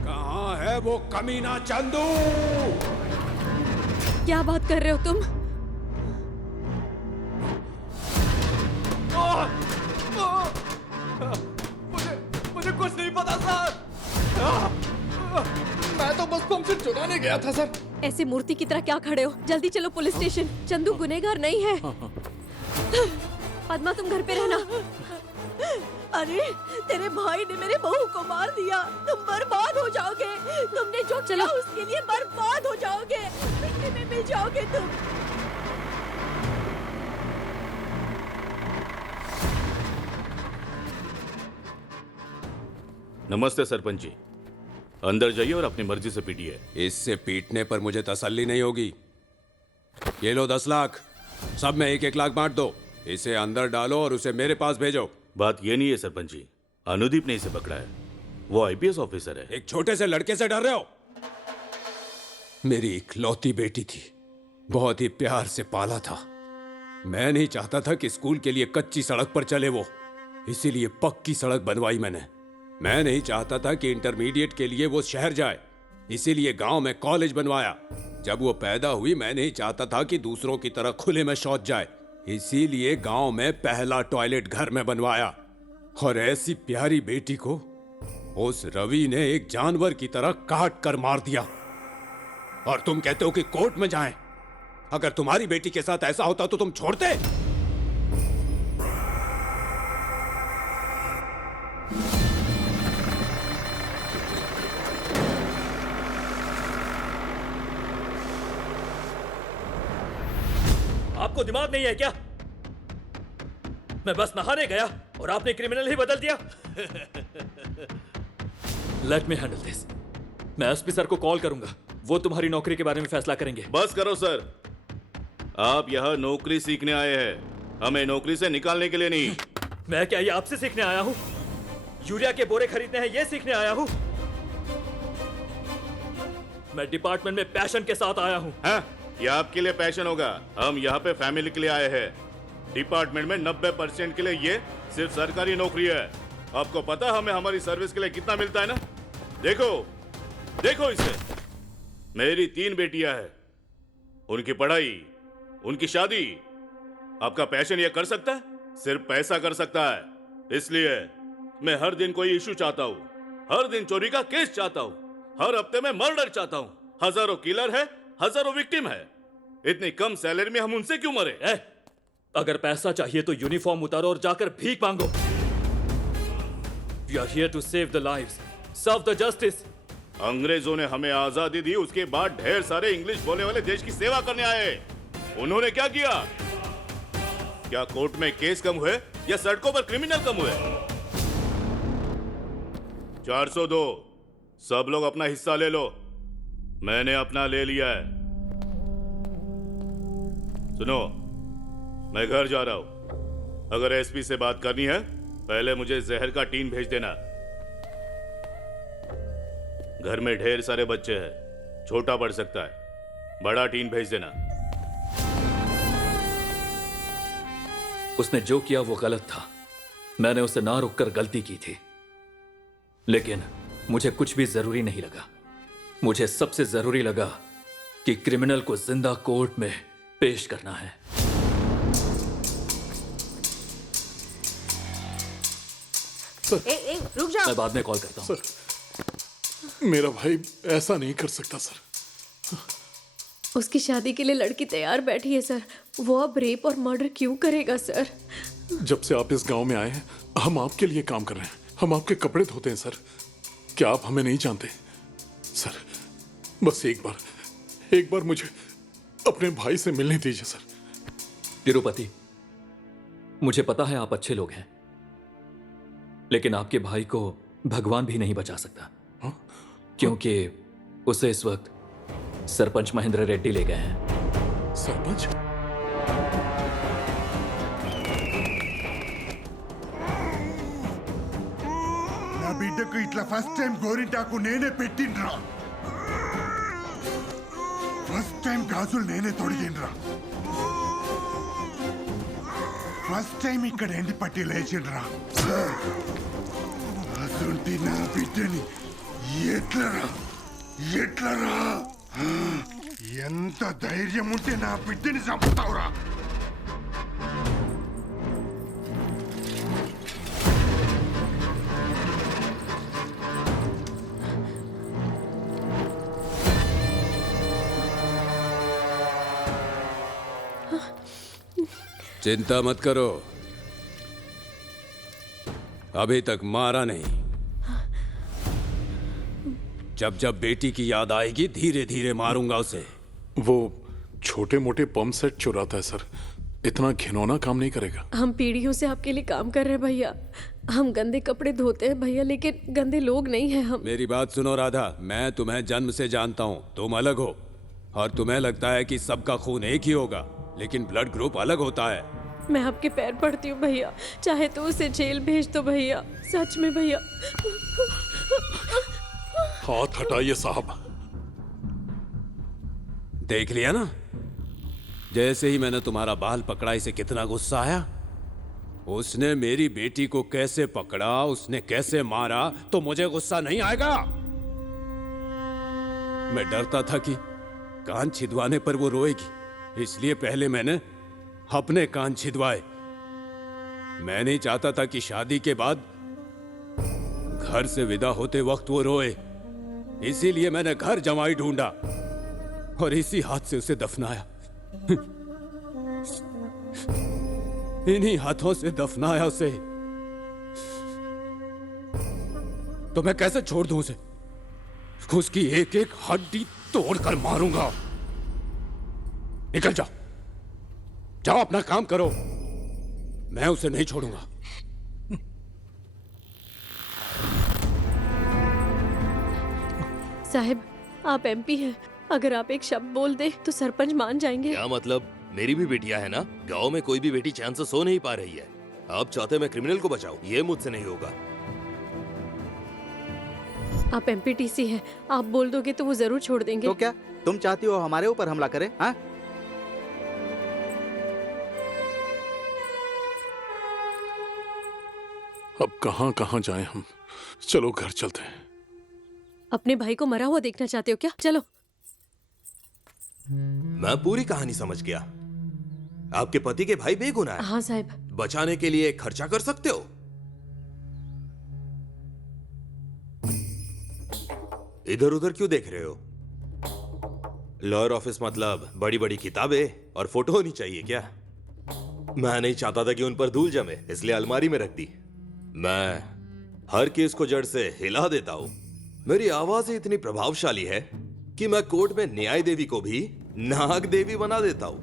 कहाँ है वो कमीना चंदू? क्या बात कर रहे हो तुम? मुझे कुछ नहीं पता सर। मैं तो बस पंप सेट चुराने गया था सर। ऐसे मूर्ति की तरह क्या खड़े हो? जल्दी चलो पुलिस स्टेशन। चंदू गुनहगार नहीं है। पद्मा तुम घर पे रहना। अरे तेरे भाई ने मेरे बहू को मार दिया, तुम बर्बाद हो जाओगे। तुमने जो किया उसके लिए बर्बाद हो जाओगे, मिट्टी में मिल जाओगे तुम। नमस्ते सरपंच जी, अंदर जाइए और अपनी मर्जी से पीटिए। इससे पीटने पर मुझे तसल्ली नहीं होगी। ये लो 10 लाख, सब में 1-1 लाख बांट दो। इसे अंदर डालो और उसे मेरे पास भेजो। बात ये नहीं है सरपंच जी, अनुदीप ने इसे पकड़ा है, वो आईपीएस ऑफिसर है। एक छोटे से लड़के से डर रहे हो? मेरी इकलौती बेटी थी, बहुत ही प्यार से पाला था। मैं नहीं चाहता था कि स्कूल के लिए कच्ची सड़क पर चले वो, इसीलिए पक्की सड़क बनवाई मैंने। मैं नहीं चाहता था कि इंटरमीडिएट के लिए वो शहर जाए, इसीलिए गांव में कॉलेज बनवाया। जब वो पैदा हुई मैं नहीं चाहता था कि दूसरों की तरह खुले में शौच जाए, इसीलिए गांव में पहला टॉयलेट घर में बनवाया। और ऐसी प्यारी बेटी को उस रवि ने एक जानवर की तरह काट कर मार दिया। और तुम कहते हो कि कोर्ट में जाएं? अगर तुम्हारी बेटी के साथ ऐसा होता तो तुम छोड़ते? आपको दिमाग नहीं है क्या? मैं बस नहाने गया और आपने क्रिमिनल ही बदल दिया। Let me handle this. मैं एसपी सर को कॉल करूंगा, वो तुम्हारी नौकरी के बारे में फैसला करेंगे। बस करो सर, आप यहाँ नौकरी सीखने आए हैं, हमें नौकरी से निकालने के लिए नहीं। मैं क्या ये आपसे सीखने आया हूँ? यूरिया के बोरे खरीदने हैं ये सीखने आया हूँ? मैं डिपार्टमेंट में पैशन के साथ आया हूँ। ये आपके लिए पैशन होगा, हम यहाँ पे फैमिली के लिए आए हैं। डिपार्टमेंट में 90% के लिए ये सिर्फ सरकारी नौकरी है। आपको पता है हमें हमारी सर्विस के लिए कितना मिलता है ना? देखो देखो इसे, मेरी 3 बेटियां हैं, उनकी पढ़ाई, उनकी शादी। आपका पैशन ये कर सकता है? सिर्फ पैसा कर सकता है। इसलिए मैं हर दिन कोई इशू चाहता हूँ, हर दिन चोरी का केस चाहता हूँ, हर हफ्ते में मर्डर चाहता हूँ। हजारों किलर है, हजारों विक्टिम है, इतनी कम सैलरी में हम उनसे क्यों मरे? अगर पैसा चाहिए तो यूनिफॉर्म उतारो और जाकर भीख मांगो। We are here to save the lives, serve the justice. अंग्रेजों ने हमें आजादी दी, उसके बाद ढेर सारे इंग्लिश बोलने वाले देश की सेवा करने आए। उन्होंने क्या किया? क्या कोर्ट में केस कम हुए या सड़कों पर क्रिमिनल कम हुए? 402, सब लोग अपना हिस्सा ले लो। मैंने अपना ले लिया है। सुनो, मैं घर जा रहा हूं। अगर एसपी से बात करनी है पहले मुझे जहर का टीन भेज देना। घर में ढेर सारे बच्चे हैं, छोटा पड़ सकता है, बड़ा टीन भेज देना। उसने जो किया वो गलत था, मैंने उसे ना रोककर गलती की थी। लेकिन मुझे कुछ भी जरूरी नहीं लगा। मुझे सबसे जरूरी लगा कि क्रिमिनल को जिंदा कोर्ट में पेश करना है। रुक जाओ। मैं बाद में कॉल करता हूं। सर, मेरा भाई ऐसा नहीं कर सकता सर। उसकी शादी के लिए लड़की तैयार बैठी है सर, वो अब रेप और मर्डर क्यों करेगा सर? जब से आप इस गांव में आए हैं हम आपके लिए काम कर रहे हैं, हम आपके कपड़े धोते हैं सर। क्या आप हमें नहीं जानते? सर बस एक बार मुझे अपने भाई से मिलने दीजिए सर। तिरुपति, मुझे पता है आप अच्छे लोग हैं, लेकिन आपके भाई को भगवान भी नहीं बचा सकता। क्योंकि उसे इस वक्त सरपंच महेंद्र रेड्डी ले गए हैं। सरपंच? నాకు ఇట్లా ఫస్ట్ టైం గోరింటాకు నేనే పెట్టిండ్రా. ఫస్ట్ టైం గాజులు నేనే తొడిగిండ్రా. ఫస్ట్ టైం ఇక్కడ ఎండి పట్టి లేచిండ్రా. అసంటి నా బిడ్డని ఎట్లరా ఎట్లరా ఎంత ధైర్యం ఉంటే నా బిడ్డని చంపుతావురా? चिंता मत करो, अभी तक मारा नहीं. जब जब बेटी की याद आएगी धीरे धीरे मारूंगा उसे. वो छोटे मोटे पंप सेट चुराता है सर, इतना घिनौना काम नहीं करेगा. हम पीढ़ियों से आपके लिए काम कर रहे हैं भैया. हम गंदे कपड़े धोते हैं भैया, लेकिन गंदे लोग नहीं हैं हम. मेरी बात सुनो राधा, मैं तुम्हें जन्म से जानता हूँ. तुम अलग हो और तुम्हें लगता है कि सबका खून एक ही होगा, लेकिन ब्लड ग्रुप अलग होता है. मैं आपके पैर पड़ती हूँ भैया, चाहे तो उसे जेल भेज दो भैया, सच में भैया. हाथ हटाइए साहब. देख लिया ना, जैसे ही मैंने तुम्हारा बाल पकड़ा इसे कितना गुस्सा आया. उसने मेरी बेटी को कैसे पकड़ा, उसने कैसे मारा, तो मुझे गुस्सा नहीं आएगा? मैं डरता था कि कान छिदवाने पर वो रोएगी, इसलिए पहले मैंने अपने कान छिदवाए. मैं नहीं चाहता था कि शादी के बाद घर से विदा होते वक्त वो रोए, इसीलिए मैंने घर जमाई ढूंढा और इसी हाथ से उसे दफनाया. इन्हीं हाथों से दफनाया उसे. तो मैं कैसे छोड़ दूं उसे? उसकी एक एक हड्डी तोड़कर मारूंगा. निकल जाओ, जाओ अपना काम करो, मैं उसे नहीं छोड़ूंगा. साहब, आप एमपी हैं, अगर आप एक शब्द बोल दे तो सरपंच मान जाएंगे. क्या मतलब? मेरी भी बेटियां है ना. गांव में कोई भी बेटी चैन से सो नहीं पा रही है. आप चाहते मैं क्रिमिनल को बचाऊं? ये मुझसे नहीं होगा. आप एमपीटीसी हैं, आप बोल दोगे तो वो जरूर छोड़ देंगे. तो क्या तुम चाहती हो हमारे ऊपर हमला करे? हाँ, अब कहां कहां जाएं हम. चलो घर चलते हैं. अपने भाई को मरा हुआ देखना चाहते हो क्या? चलो. मैं पूरी कहानी समझ गया. आपके पति के भाई बेगुनाह है. हाँ साहब. बचाने के लिए खर्चा कर सकते हो. इधर उधर क्यों देख रहे हो? लॉयर ऑफिस मतलब बड़ी बड़ी किताबें और फोटो होनी चाहिए क्या? मैं नहीं चाहता था कि उन पर धूल जमे, इसलिए अलमारी में रख दी. मैं हर केस को जड़ से हिला देता हूं. मेरी आवाज ही इतनी प्रभावशाली है कि मैं कोर्ट में न्याय देवी को भी नाग देवी बना देता हूं.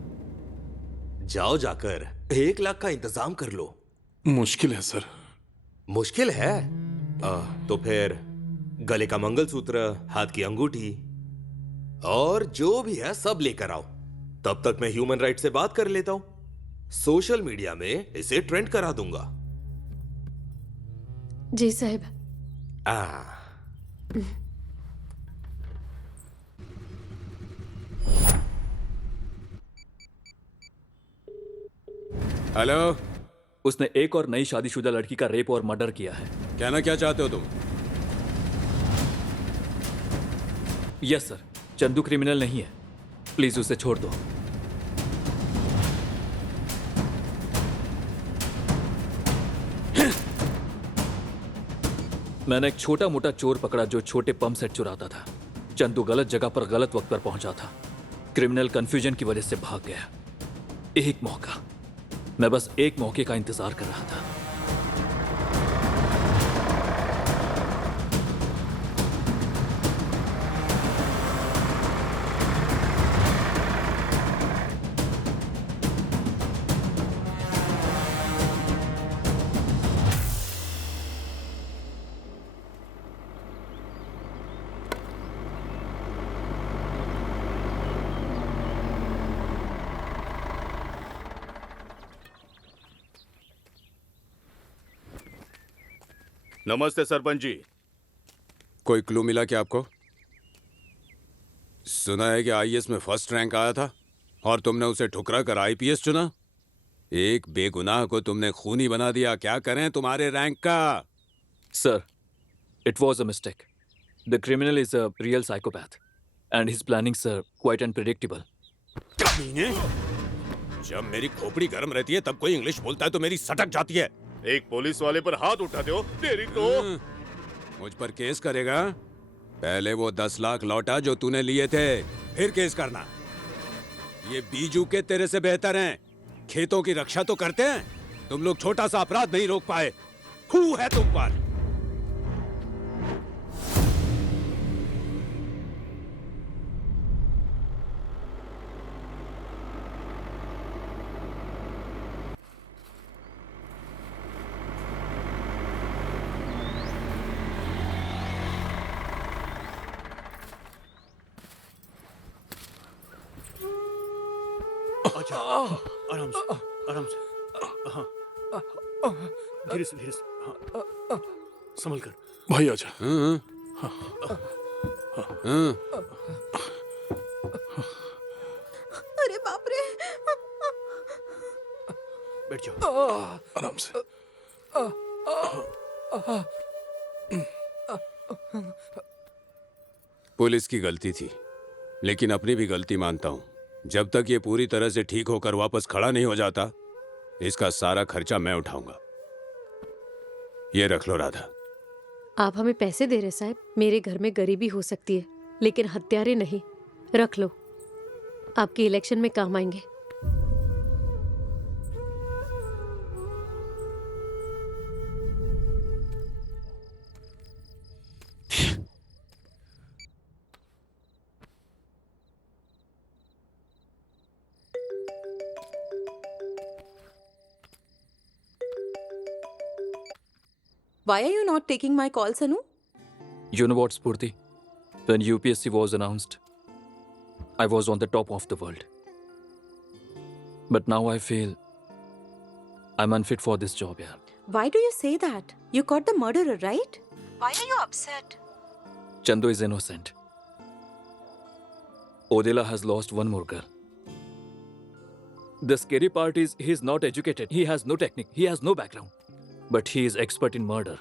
जाओ जाकर 1 लाख का इंतजाम कर लो. मुश्किल है सर. मुश्किल है? तो फिर गले का मंगलसूत्र, हाथ की अंगूठी और जो भी है सब लेकर आओ. तब तक मैं ह्यूमन राइट से बात कर लेता हूं. सोशल मीडिया में इसे ट्रेंड करा दूंगा. जी साहब. हेलो. उसने एक और नई शादीशुदा लड़की का रेप और मर्डर किया है. कहना क्या चाहते हो तुम? Yes sir. चंदू क्रिमिनल नहीं है, प्लीज उसे छोड़ दो. मैंने एक छोटा मोटा चोर पकड़ा जो छोटे पंप सेट चुराता था. चंदू गलत जगह पर गलत वक्त पर पहुंचा था. क्रिमिनल कंफ्यूजन की वजह से भाग गया. एक मौका, मैं बस एक मौके का इंतजार कर रहा था. नमस्ते सरपंच जी. कोई क्लू मिला क्या आपको? सुना है कि आईएएस में फर्स्ट रैंक आया था और तुमने उसे ठुकरा कर आईपीएस चुना। एक बेगुनाह को तुमने खूनी बना दिया। क्या करें तुम्हारे रैंक का? Sir, it was a mistake. The criminal is a real psychopath, and his plannings are quite unpredictable. कमीने! जब मेरी खोपड़ी गर्म रहती है तब कोई इंग्लिश बोलता है तो मेरी सटक जाती है। एक पुलिस वाले पर हाथ उठाते हो, तेरी तो। मुझ पर केस करेगा? पहले वो 10 लाख लौटा जो तूने लिए थे, फिर केस करना। ये बीजू के तेरे से बेहतर हैं। खेतों की रक्षा तो करते हैं। तुम लोग छोटा सा अपराध नहीं रोक पाए। हू है तुम पर? अच्छा, आराम से, आराम से। हाँ, धीरे से, धीरे से। हाँ, संभल कर। भाई आजा। अरे बाप रे। बैठ जाओ। आराम से। पुलिस की गलती थी, लेकिन अपनी भी गलती मानता हूं। जब तक ये पूरी तरह से ठीक होकर वापस खड़ा नहीं हो जाता, इसका सारा खर्चा मैं उठाऊंगा। ये रख लो राधा। आप हमें पैसे दे रहे साहब? मेरे घर में गरीबी हो सकती है, लेकिन हत्यारे नहीं। रख लो, आपके इलेक्शन में काम आएंगे। Why are you not taking my call, Sanu? You know what, Spurti? When UPSC was announced, I was on the top of the world. But now I feel I'm unfit for this job, yeah. Why do you say that? You caught the murderer, right? Why are you upset? Chandu is innocent. Odila has lost one more girl. The scary part is he's not educated. He has no technique. He has no background. But he is expert in murder.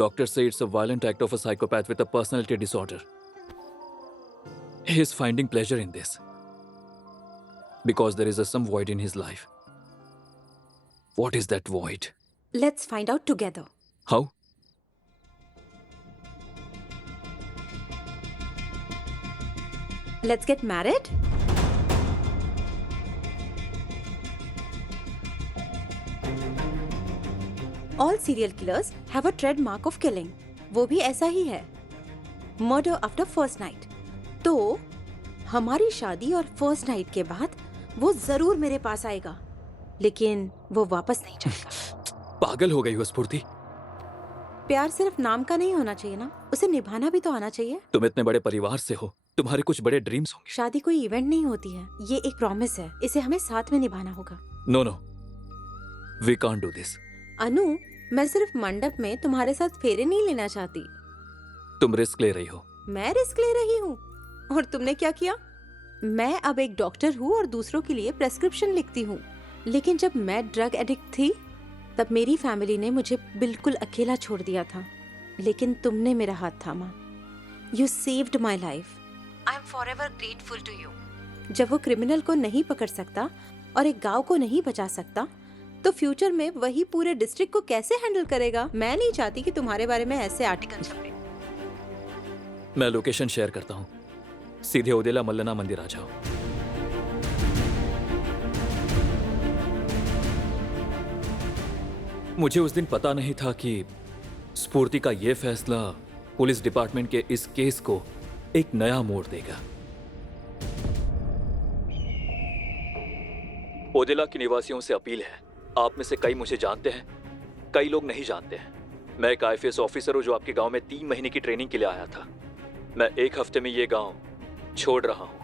Doctors say it's a violent act of a psychopath with a personality disorder. He is finding pleasure in this. Because there is some void in his life. What is that void? Let's find out together. How? Let's get married? All serial killers have a trademark of killing. वो भी ऐसा ही है, murder after first night. तो हमारी शादी और first night के बाद वो जरूर मेरे पास आएगा, लेकिन वो वापस नहीं जाएगा। पागल हो गई हो स्फूर्ति। प्यार सिर्फ नाम का नहीं होना चाहिए ना, उसे निभाना भी तो आना चाहिए। तुम इतने बड़े परिवार से हो, तुम्हारे कुछ बड़े ड्रीम्स होंगे। शादी कोई इवेंट नहीं होती है, ये एक प्रॉमिस है, इसे हमें साथ में निभाना होगा। No no, we can't do this. Anu, मैं सिर्फ मंडप में तुम्हारे साथ फेरे नहीं लेना चाहती। तुम रिस्क ले रही हो। मैं रिस्क ले रही हूँ, और तुमने क्या किया? मैं अब एक डॉक्टर हूँ और दूसरों के लिए प्रेस्क्रिप्शन लिखती हूँ, लेकिन जब मैं ड्रग एडिक्ट थी तब मेरी फैमिली ने मुझे बिल्कुल अकेला छोड़ दिया था, लेकिन तुमने मेरा हाथ थामा। You saved my life. I am forever grateful to you. जब वो क्रिमिनल को नहीं पकड़ सकता और एक गांव को नहीं बचा सकता, तो फ्यूचर में वही पूरे डिस्ट्रिक्ट को कैसे हैंडल करेगा? मैं नहीं चाहती कि तुम्हारे बारे में ऐसे आर्टिकल छपे। मैं लोकेशन शेयर करता हूँ, सीधे ओदेला मल्लना मंदिर आ जाओ। मुझे उस दिन पता नहीं था कि स्फूर्ति का यह फैसला पुलिस डिपार्टमेंट के इस केस को एक नया मोड़ देगा। ओदेला के निवासियों से अपील है, आप में से कई मुझे जानते हैं, कई लोग नहीं जानते हैं। मैं एक आईपीएस ऑफिसर हूं जो आपके गांव में 3 महीने की ट्रेनिंग के लिए आया था। मैं 1 हफ्ते में ये गांव छोड़ रहा हूं।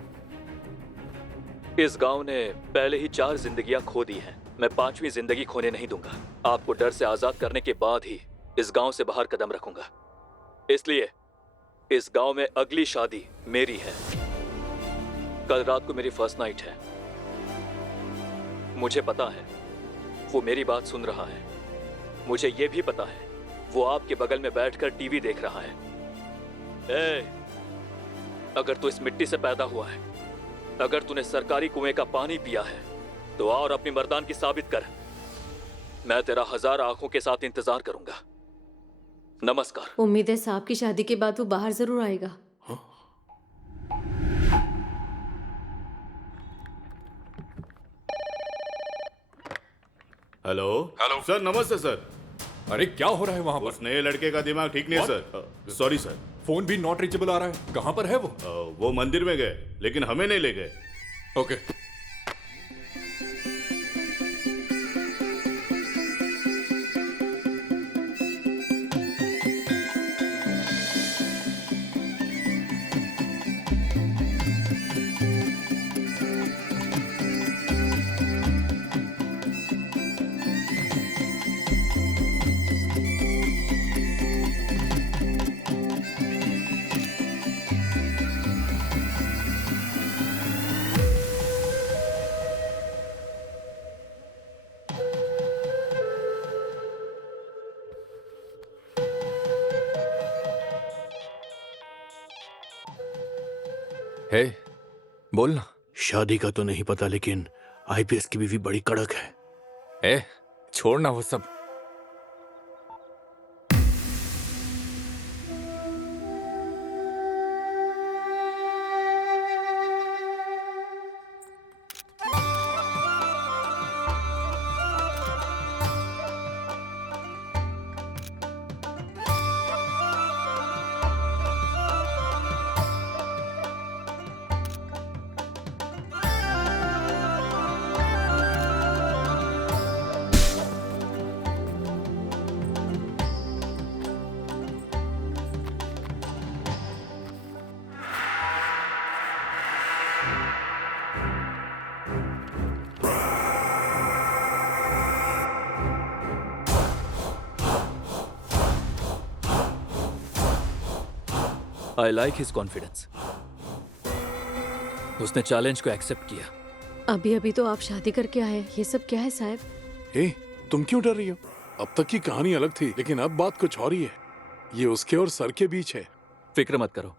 इस गांव ने पहले ही 4 जिंदगियां खो दी हैं। मैं 5वीं जिंदगी खोने नहीं दूंगा। आपको डर से आजाद करने के बाद ही इस गांव से बाहर कदम रखूंगा। इसलिए इस गांव में अगली शादी मेरी है। कल रात को मेरी फर्स्ट नाइट है। मुझे पता है वो मेरी बात सुन रहा है। मुझे यह भी पता है वो आपके बगल में बैठकर टीवी देख रहा है। अगर तू इस मिट्टी से पैदा हुआ है, अगर तूने सरकारी कुएं का पानी पिया है, तो आ और अपनी मर्दानगी साबित कर। मैं तेरा 1000 आंखों के साथ इंतजार करूंगा। नमस्कार। उम्मीद है साहब की शादी के बाद वो बाहर जरूर आएगा। हेलो सर, नमस्ते सर। अरे क्या हो रहा है वहाँ पर? उस नए लड़के का दिमाग ठीक नहीं है सर। Sorry sir. फोन भी नॉट रीचेबल आ रहा है। कहाँ पर है वो? वो मंदिर में गए, लेकिन हमें नहीं ले गए। ओके। हे, बोल ना। शादी का तो नहीं पता, लेकिन आईपीएस की बीवी बड़ी कड़क है। छोड़ना वो सब। I like his confidence. उसने चैलेंज को एक्सेप्ट किया। अभी अभी तो आप शादी करके आए, ये सब क्या है साहब? तुम क्यों डर रही हो? अब तक की कहानी अलग थी, लेकिन अब बात कुछ और ही है। ये उसके और सर के बीच है। फिक्र मत करो,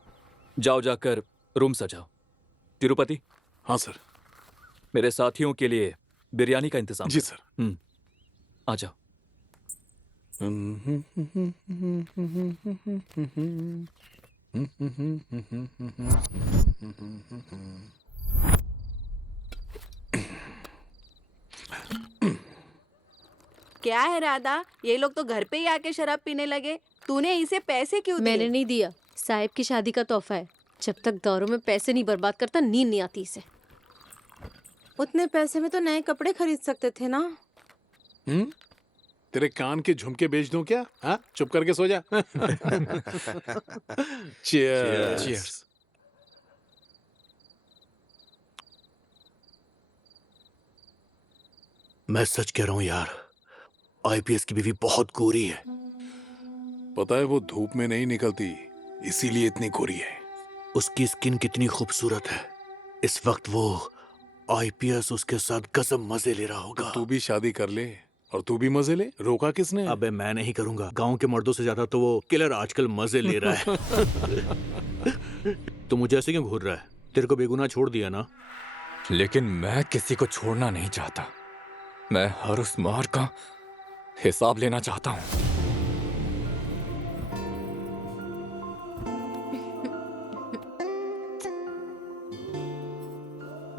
जाओ जाकर रूम सजाओ। तिरुपति। हाँ सर। मेरे साथियों के लिए बिरयानी का इंतजाम। जी सर। आ जाओ। क्या है राधा, ये लोग तो घर पे ही आके शराब पीने लगे। तूने इसे पैसे क्यों दिए? मैंने नहीं दिया, साहब की शादी का तोहफा है। जब तक दौरों में पैसे नहीं बर्बाद करता, नींद नहीं आती इसे। उतने पैसे में तो नए कपड़े खरीद सकते थे ना। तेरे कान के झुमके बेच दूं क्या? हाँ, चुप करके सो जा। चीयर्स। मैं सच कह रहा हूँ यार, आईपीएस की बीवी बहुत गोरी है। पता है वो धूप में नहीं निकलती, इसीलिए इतनी गोरी है। उसकी स्किन कितनी खूबसूरत है। इस वक्त वो आईपीएस उसके साथ गजब मजे ले रहा होगा। तू भी शादी कर ले और तू भी मजे ले। रोका किसने? अबे मैं नहीं करूंगा। गांव के मर्दों से ज्यादा तो वो किलर आजकल मजे ले रहा है। तो मुझे ऐसे क्यों घूर रहा है? तेरे को बेगुनाह छोड़ दिया ना। लेकिन मैं किसी को छोड़ना नहीं चाहता। मैं हर उस मार का हिसाब लेना चाहता हूं।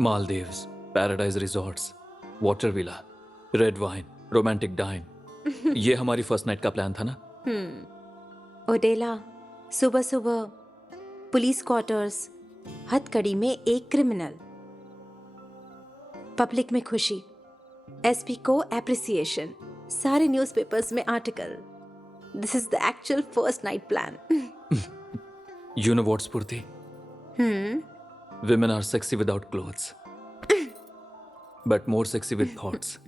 Maldives, paradise resorts, water villa, red wine, romantic dine, ये हमारी फर्स्ट नाइट का प्लान था ना। ओडेला, सुबह सुबह पुलिस क्वार्टर्स, हथकड़ी में एक क्रिमिनल, पब्लिक में खुशी, एसपी को एप्रिसिएशन, सारे न्यूज़पेपर्स में article. This is the actual first night plan. You know what's Purti? Women are sexy without clothes, but more sexy with thoughts.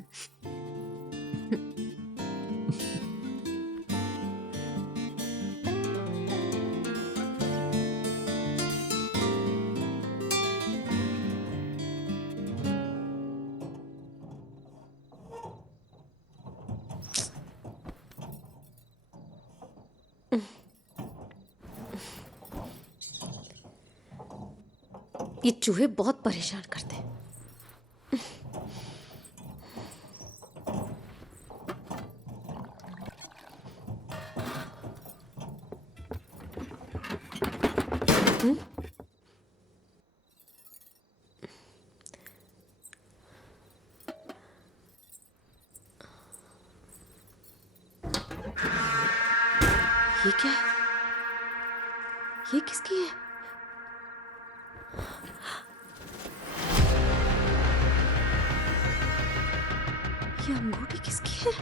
ये चूहे बहुत परेशान करते हैं। ये क्या है? ये किसकी है? ये अंगूठी किसकी है?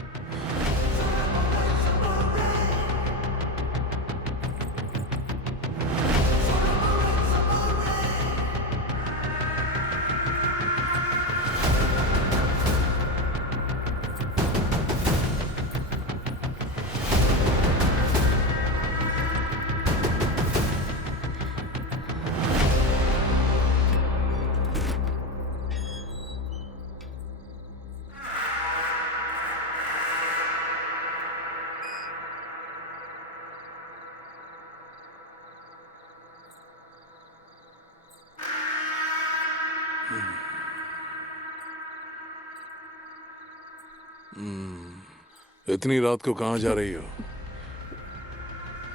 इतनी रात को कहाँ जा रही हो?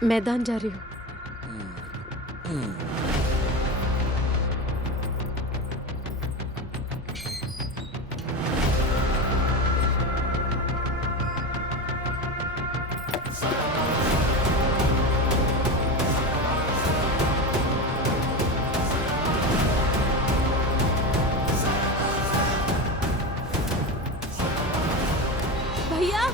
मैदान जा रही हूँ। भैया,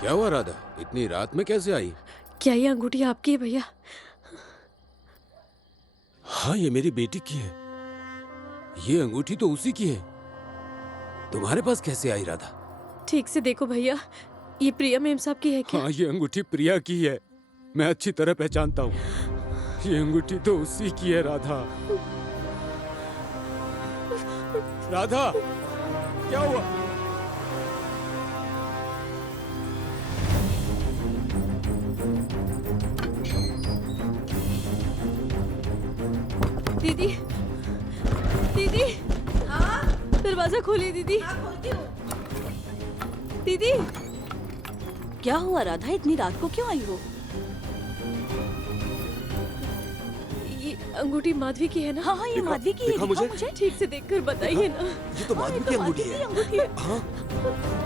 क्या हुआ राधा? इतनी रात में कैसे आई? क्या ये अंगूठी आपकी है भैया? हाँ, ये मेरी बेटी की है। ये अंगूठी तो उसी की है। तुम्हारे पास कैसे आई राधा? ठीक से देखो भैया, ये प्रिया मेम साहब की है क्या? हाँ, ये अंगूठी प्रिया की है। मैं अच्छी तरह पहचानता हूँ। ये अंगूठी तो उसी की है राधा। राधा, क्या हुआ? दीदी, दीदी, दरवाजा खोलिए दीदी। दीदी, क्या हुआ राधा, इतनी रात को क्यों आई हो? ये अंगूठी माधवी की है ना? हाँ हाँ, ये माधवी की है। दिखा मुझे। ठीक से देखकर बताइए ना। ये तो माधवी की अंगूठी है। अंगूठी है। हाँ,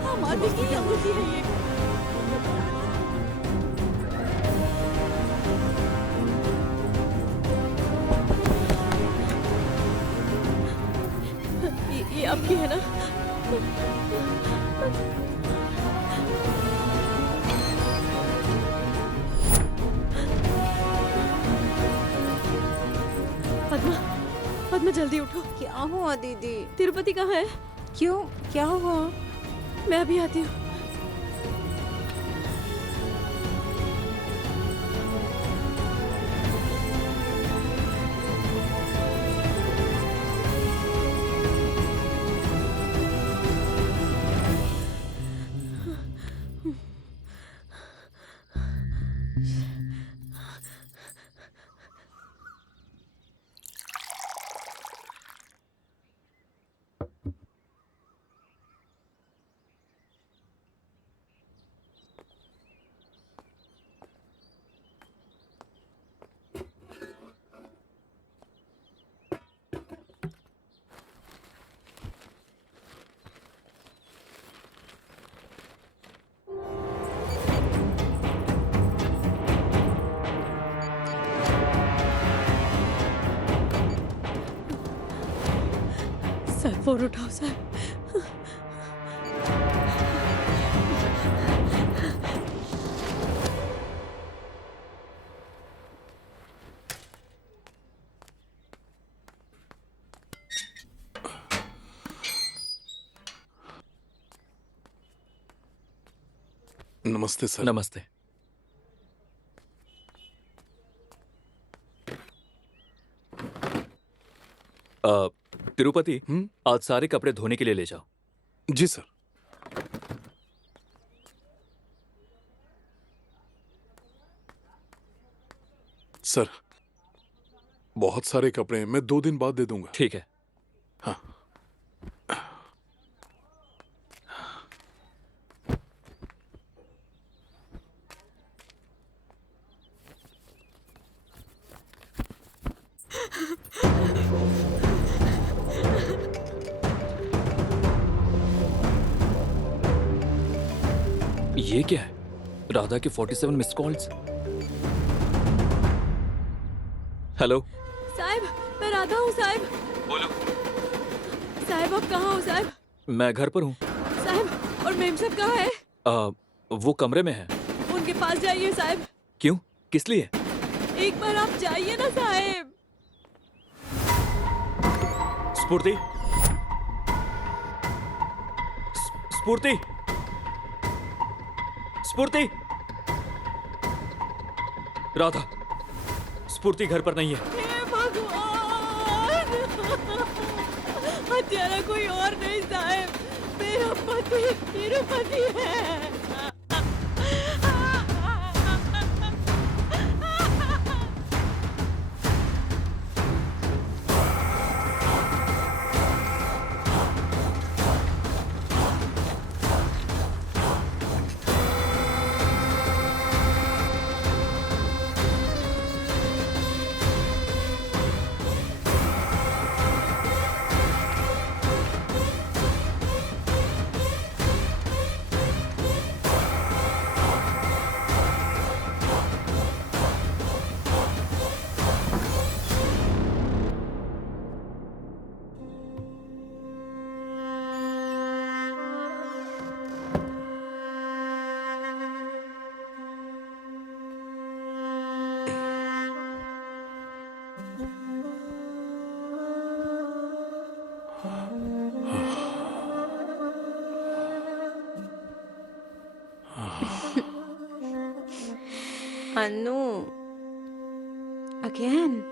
हाँ, माधवी की अंगूठी है ये। ये आपकी है ना? पद्मा, पद्मा जल्दी उठो। क्या हुआ दीदी? तिरुपति कहाँ है? क्यों, क्या हुआ? मैं अभी आती हूँ। सर, फोन उठाओ सर। नमस्ते सर। नमस्ते। तिरुपति, आज सारे कपड़े धोने के लिए ले जाओ। जी सर। सर, बहुत सारे कपड़े हैं, मैं 2 दिन बाद दे दूंगा। ठीक है। हाँ। ये क्या है? राधा के 47 मिस कॉल्स। हेलो साहब, मैं राधा हूँ साहब। बोलो। साहब आप कहाँ हो साहब? मैं घर पर हूँ। साहब और मेम साहब कहाँ है? वो कमरे में है। उनके पास जाइए साहब। क्यों? किस लिए? एक बार आप जाइए ना साहब। स्फूर्ति, स्फूर्ति, स्फूर्ति। राधा, स्फूर्ति घर पर नहीं है। हे भगवान! हत्यारा कोई और नहीं साहब, मेरा पति तिरुपति है। Anu, again.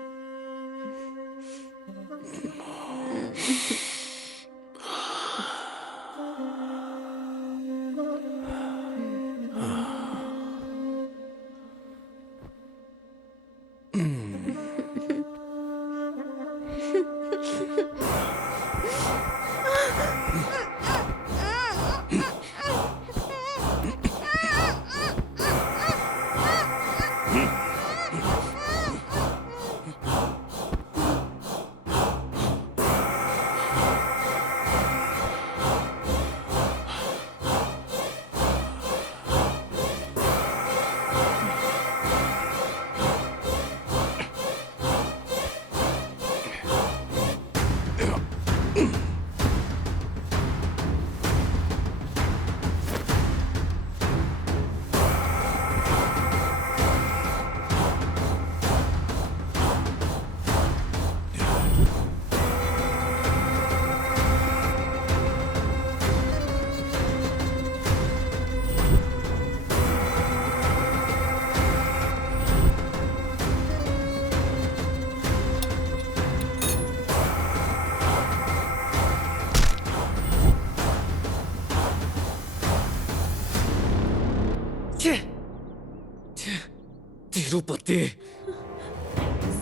तिरुपति।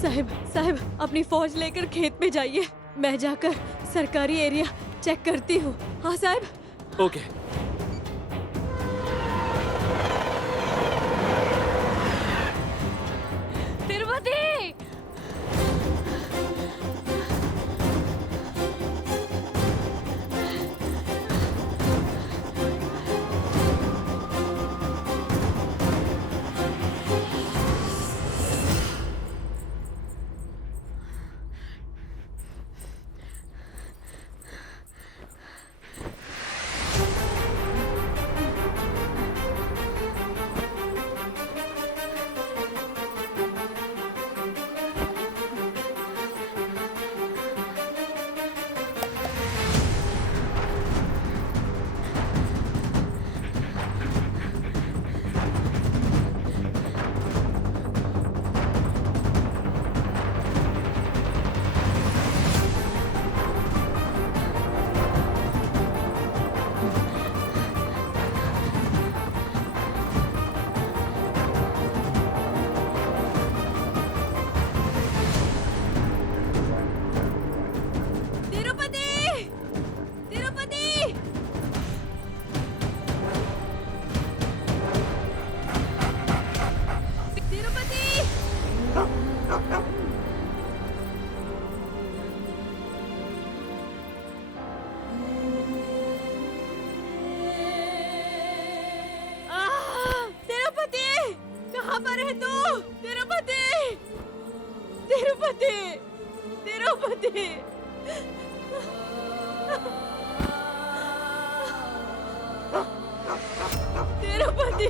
साहब साहब अपनी फौज लेकर खेत में जाइए, मैं जाकर सरकारी एरिया चेक करती हूँ। हाँ साहब। ओके। तिरुपति! तिरुपति, तिरुपति। तिरुपति,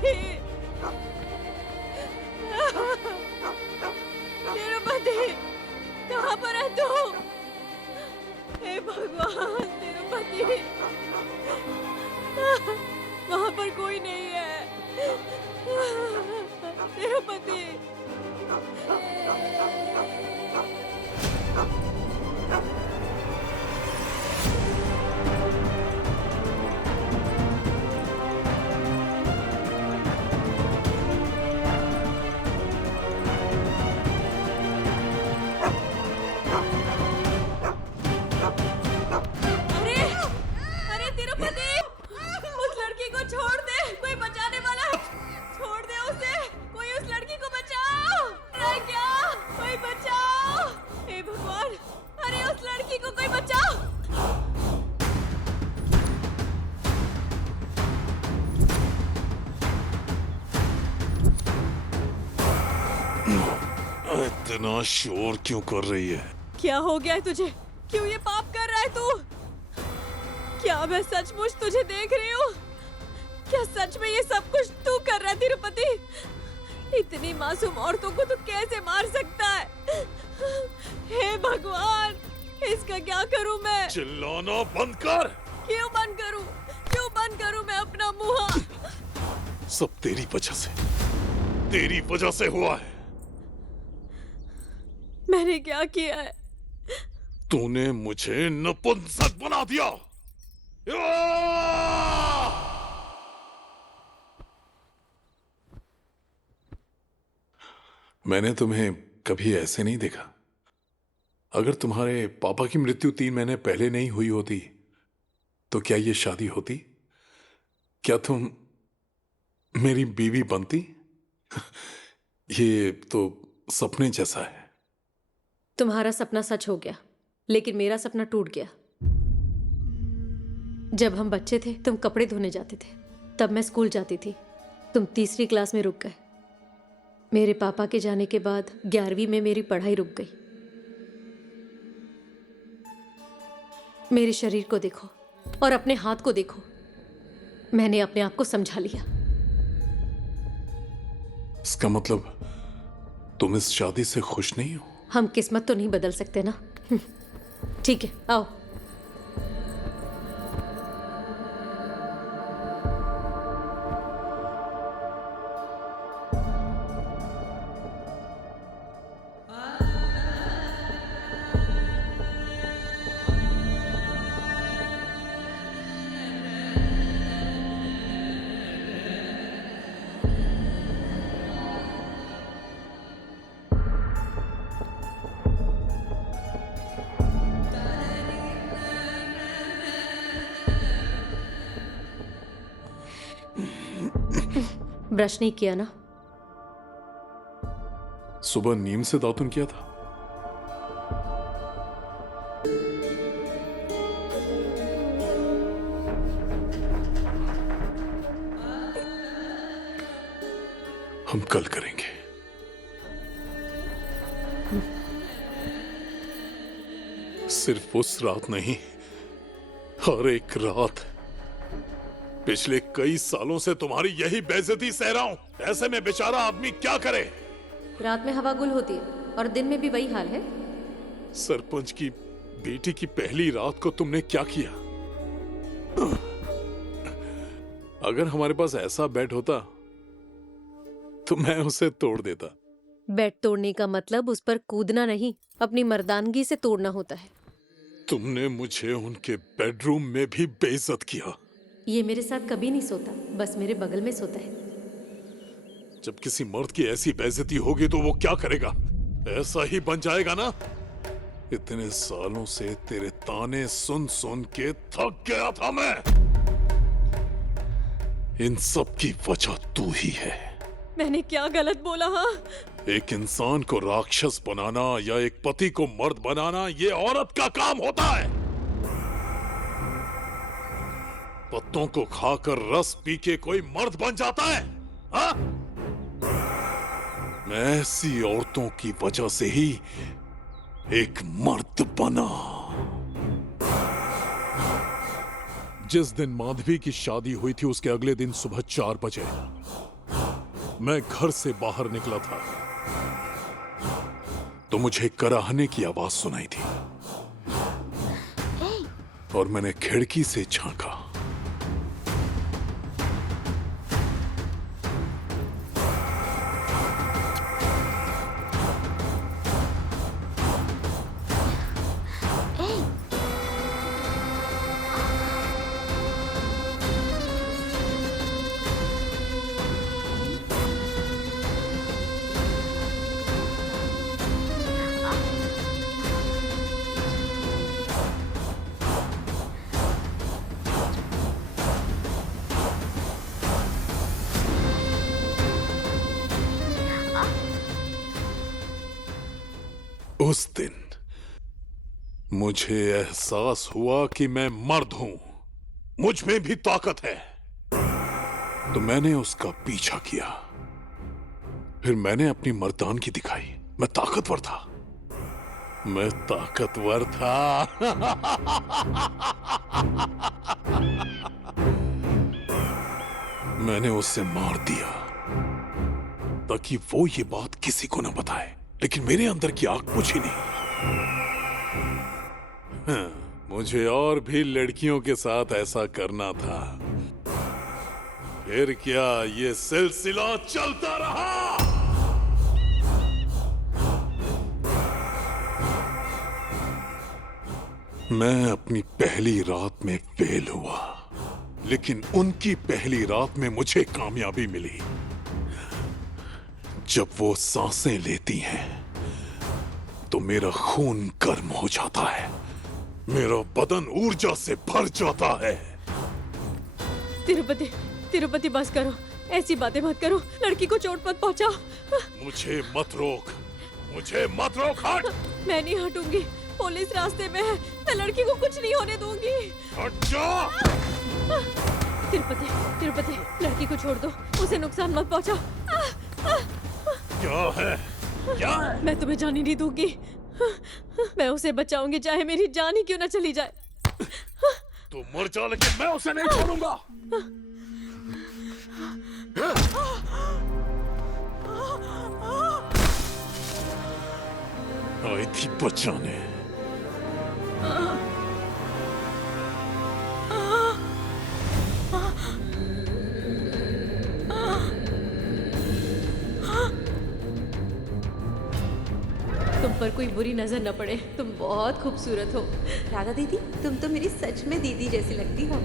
तिरुपति, कहाँ पर है तू? हे भगवान, तिरुपति, वहाँ पर कोई नहीं है। तिरुपति, अरे तिरुपति, उस लड़की को छोड़ दे, कोई बचाने वाला है। छोड़ दे उसे, कोई उस लड़की को बचाओ। अरे क्या, कोई बचाओ। हे भगवान, अरे उस लड़की को कोई बचाओ। इतना शोर क्यों कर रही है? क्या हो गया है तुझे? क्यों ये पाप कर रहा है तू? क्या मैं सचमुच तुझे देख रही हूँ? क्या सच में ये सब कुछ तू कर रहा है तिरुपति? इतनी मासूम औरतों को तू कैसे मार सकता है? हे भगवान, इसका क्या करूँ मैं? चिल्लाना बंद कर। क्यों बंद करूँ? क्यों बंद करूँ मैं अपना मुंह? सब तेरी वजह से हुआ है। मैंने क्या किया है? तूने मुझे नपुंसक बना दिया। मैंने तुम्हें कभी ऐसे नहीं देखा। अगर तुम्हारे पापा की मृत्यु 3 महीने पहले नहीं हुई होती तो क्या ये शादी होती? क्या तुम मेरी बीवी बनती? ये तो सपने जैसा है। तुम्हारा सपना सच हो गया, लेकिन मेरा सपना टूट गया। जब हम बच्चे थे तुम कपड़े धोने जाते थे, तब मैं स्कूल जाती थी। तुम तीसरी क्लास में रुक गए। मेरे पापा के जाने के बाद 11वीं में मेरी पढ़ाई रुक गई। मेरे शरीर को देखो और अपने हाथ को देखो। मैंने अपने आप को समझा लिया। इसका मतलब तुम इस शादी से खुश नहीं हो? हम किस्मत तो नहीं बदल सकते ना। ठीक है, आओ। ब्रश नहीं किया ना? सुबह नीम से दातुन किया था। हम कल करेंगे। सिर्फ उस रात नहीं, हर एक रात। पिछले कई सालों से तुम्हारी यही बेइज्जती सह रहा हूं। ऐसे में बेचारा आदमी क्या करे? रात में हवा गुल होती है और दिन में भी वही हाल है। सरपंच की बेटी की पहली रात को तुमने क्या किया? अगर हमारे पास ऐसा बेड होता तो मैं उसे तोड़ देता। बेड तोड़ने का मतलब उस पर कूदना नहीं, अपनी मर्दानगी से तोड़ना होता है। तुमने मुझे उनके बेडरूम में भी बेइज्जत किया। ये मेरे साथ कभी नहीं सोता, बस मेरे बगल में सोता है। जब किसी मर्द की ऐसी बेइज्जती होगी तो वो क्या करेगा? ऐसा ही बन जाएगा ना? इतने सालों से तेरे ताने सुन सुन के थक गया था मैं। इन सब की वजह तू ही है। मैंने क्या गलत बोला? हाँ, एक इंसान को राक्षस बनाना या एक पति को मर्द बनाना ये औरत का काम होता है। पत्तों को खाकर रस पी के कोई मर्द बन जाता है? हाँ? मैं ऐसी औरतों की वजह से ही एक मर्द बना। जिस दिन माधवी की शादी हुई थी उसके अगले दिन सुबह 4 बजे मैं घर से बाहर निकला था तो मुझे कराहने की आवाज सुनाई थी और मैंने खिड़की से झांका। उस दिन मुझे एहसास हुआ कि मैं मर्द हूं, मुझ में भी ताकत है। तो मैंने उसका पीछा किया। फिर मैंने अपनी मर्दानगी दिखाई। मैं ताकतवर था, मैं ताकतवर था। मैंने उसे मार दिया ताकि वो ये बात किसी को न बताए, लेकिन मेरे अंदर की आग बुझी नहीं। हाँ, मुझे और भी लड़कियों के साथ ऐसा करना था। फिर क्या ये सिलसिला चलता रहा। मैं अपनी पहली रात में फेल हुआ, लेकिन उनकी पहली रात में मुझे कामयाबी मिली। जब वो सांसें लेती हैं तो मेरा खून गर्म हो जाता है, मेरा बदन ऊर्जा से भर जाता है। तिरुपति, तिरुपति बस करो, ऐसी बातें मत करो, लड़की को चोट मत पहुंचाओ। मुझे मत रोक, मुझे मत रोक, हट। मैं नहीं हटूंगी, पुलिस रास्ते में है, मैं लड़की को कुछ नहीं होने दूंगी। हट जा। तिरुपति, तिरुपति, लड़की को छोड़ दो, उसे नुकसान मत पहुंचाओ। क्या है? क्या? मैं तुम्हें जाने नहीं दूंगी, मैं उसे बचाऊंगी चाहे मेरी जान ही क्यों ना चली जाए। तू मर जा, लेकिन मैं उसे नहीं छोड़ूंगा। आई थी बचाने। तुम पर कोई बुरी नजर न पड़े, तुम बहुत खूबसूरत हो। राधा दीदी, तुम तो मेरी सच में दीदी जैसी लगती हो।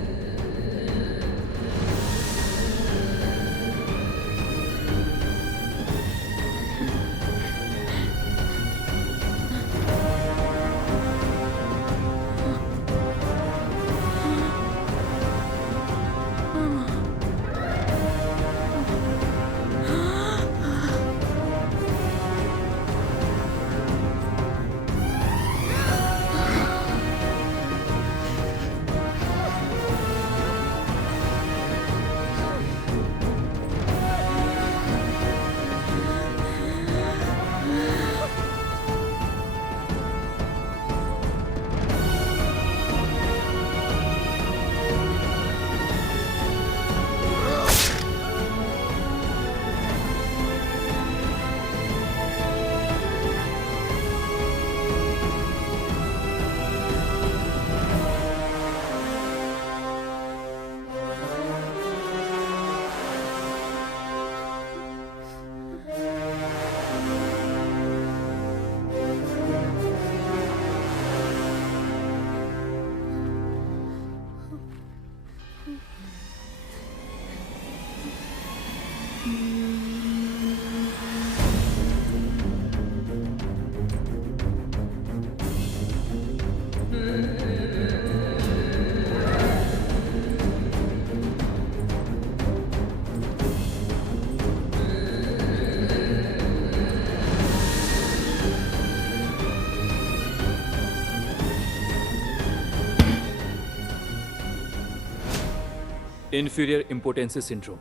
Inferior impotency syndrome.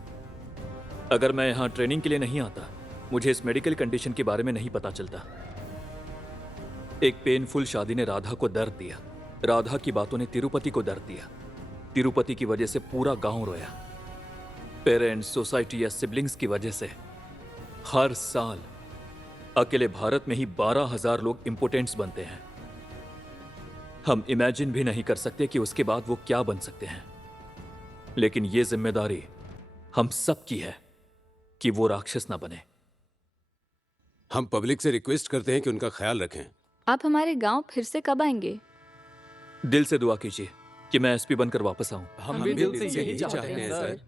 अगर मैं यहाँ ट्रेनिंग के लिए नहीं आता, मुझे इस मेडिकल कंडीशन के बारे में नहीं पता चलता। एक पेनफुल शादी ने राधा को दर्द दिया, राधा की बातों ने तिरुपति को दर्द दिया, तिरुपति की वजह से पूरा गांव रोया, पेरेंट्स, सोसाइटी या सिबलिंग्स की वजह से हर साल अकेले भारत में ही 12,000 लोग इंपोर्टेंट्स बनते हैं। हम इमेजिन भी नहीं कर सकते कि उसके बाद वो क्या बन सकते हैं, लेकिन ये जिम्मेदारी हम सब की है कि वो राक्षस ना बने। हम पब्लिक से रिक्वेस्ट करते हैं कि उनका ख्याल रखें। आप हमारे गांव फिर से कब आएंगे? दिल से दुआ कीजिए कि मैं एसपी बनकर वापस आऊं। हम भी दिल से यही चाहते हैं सर।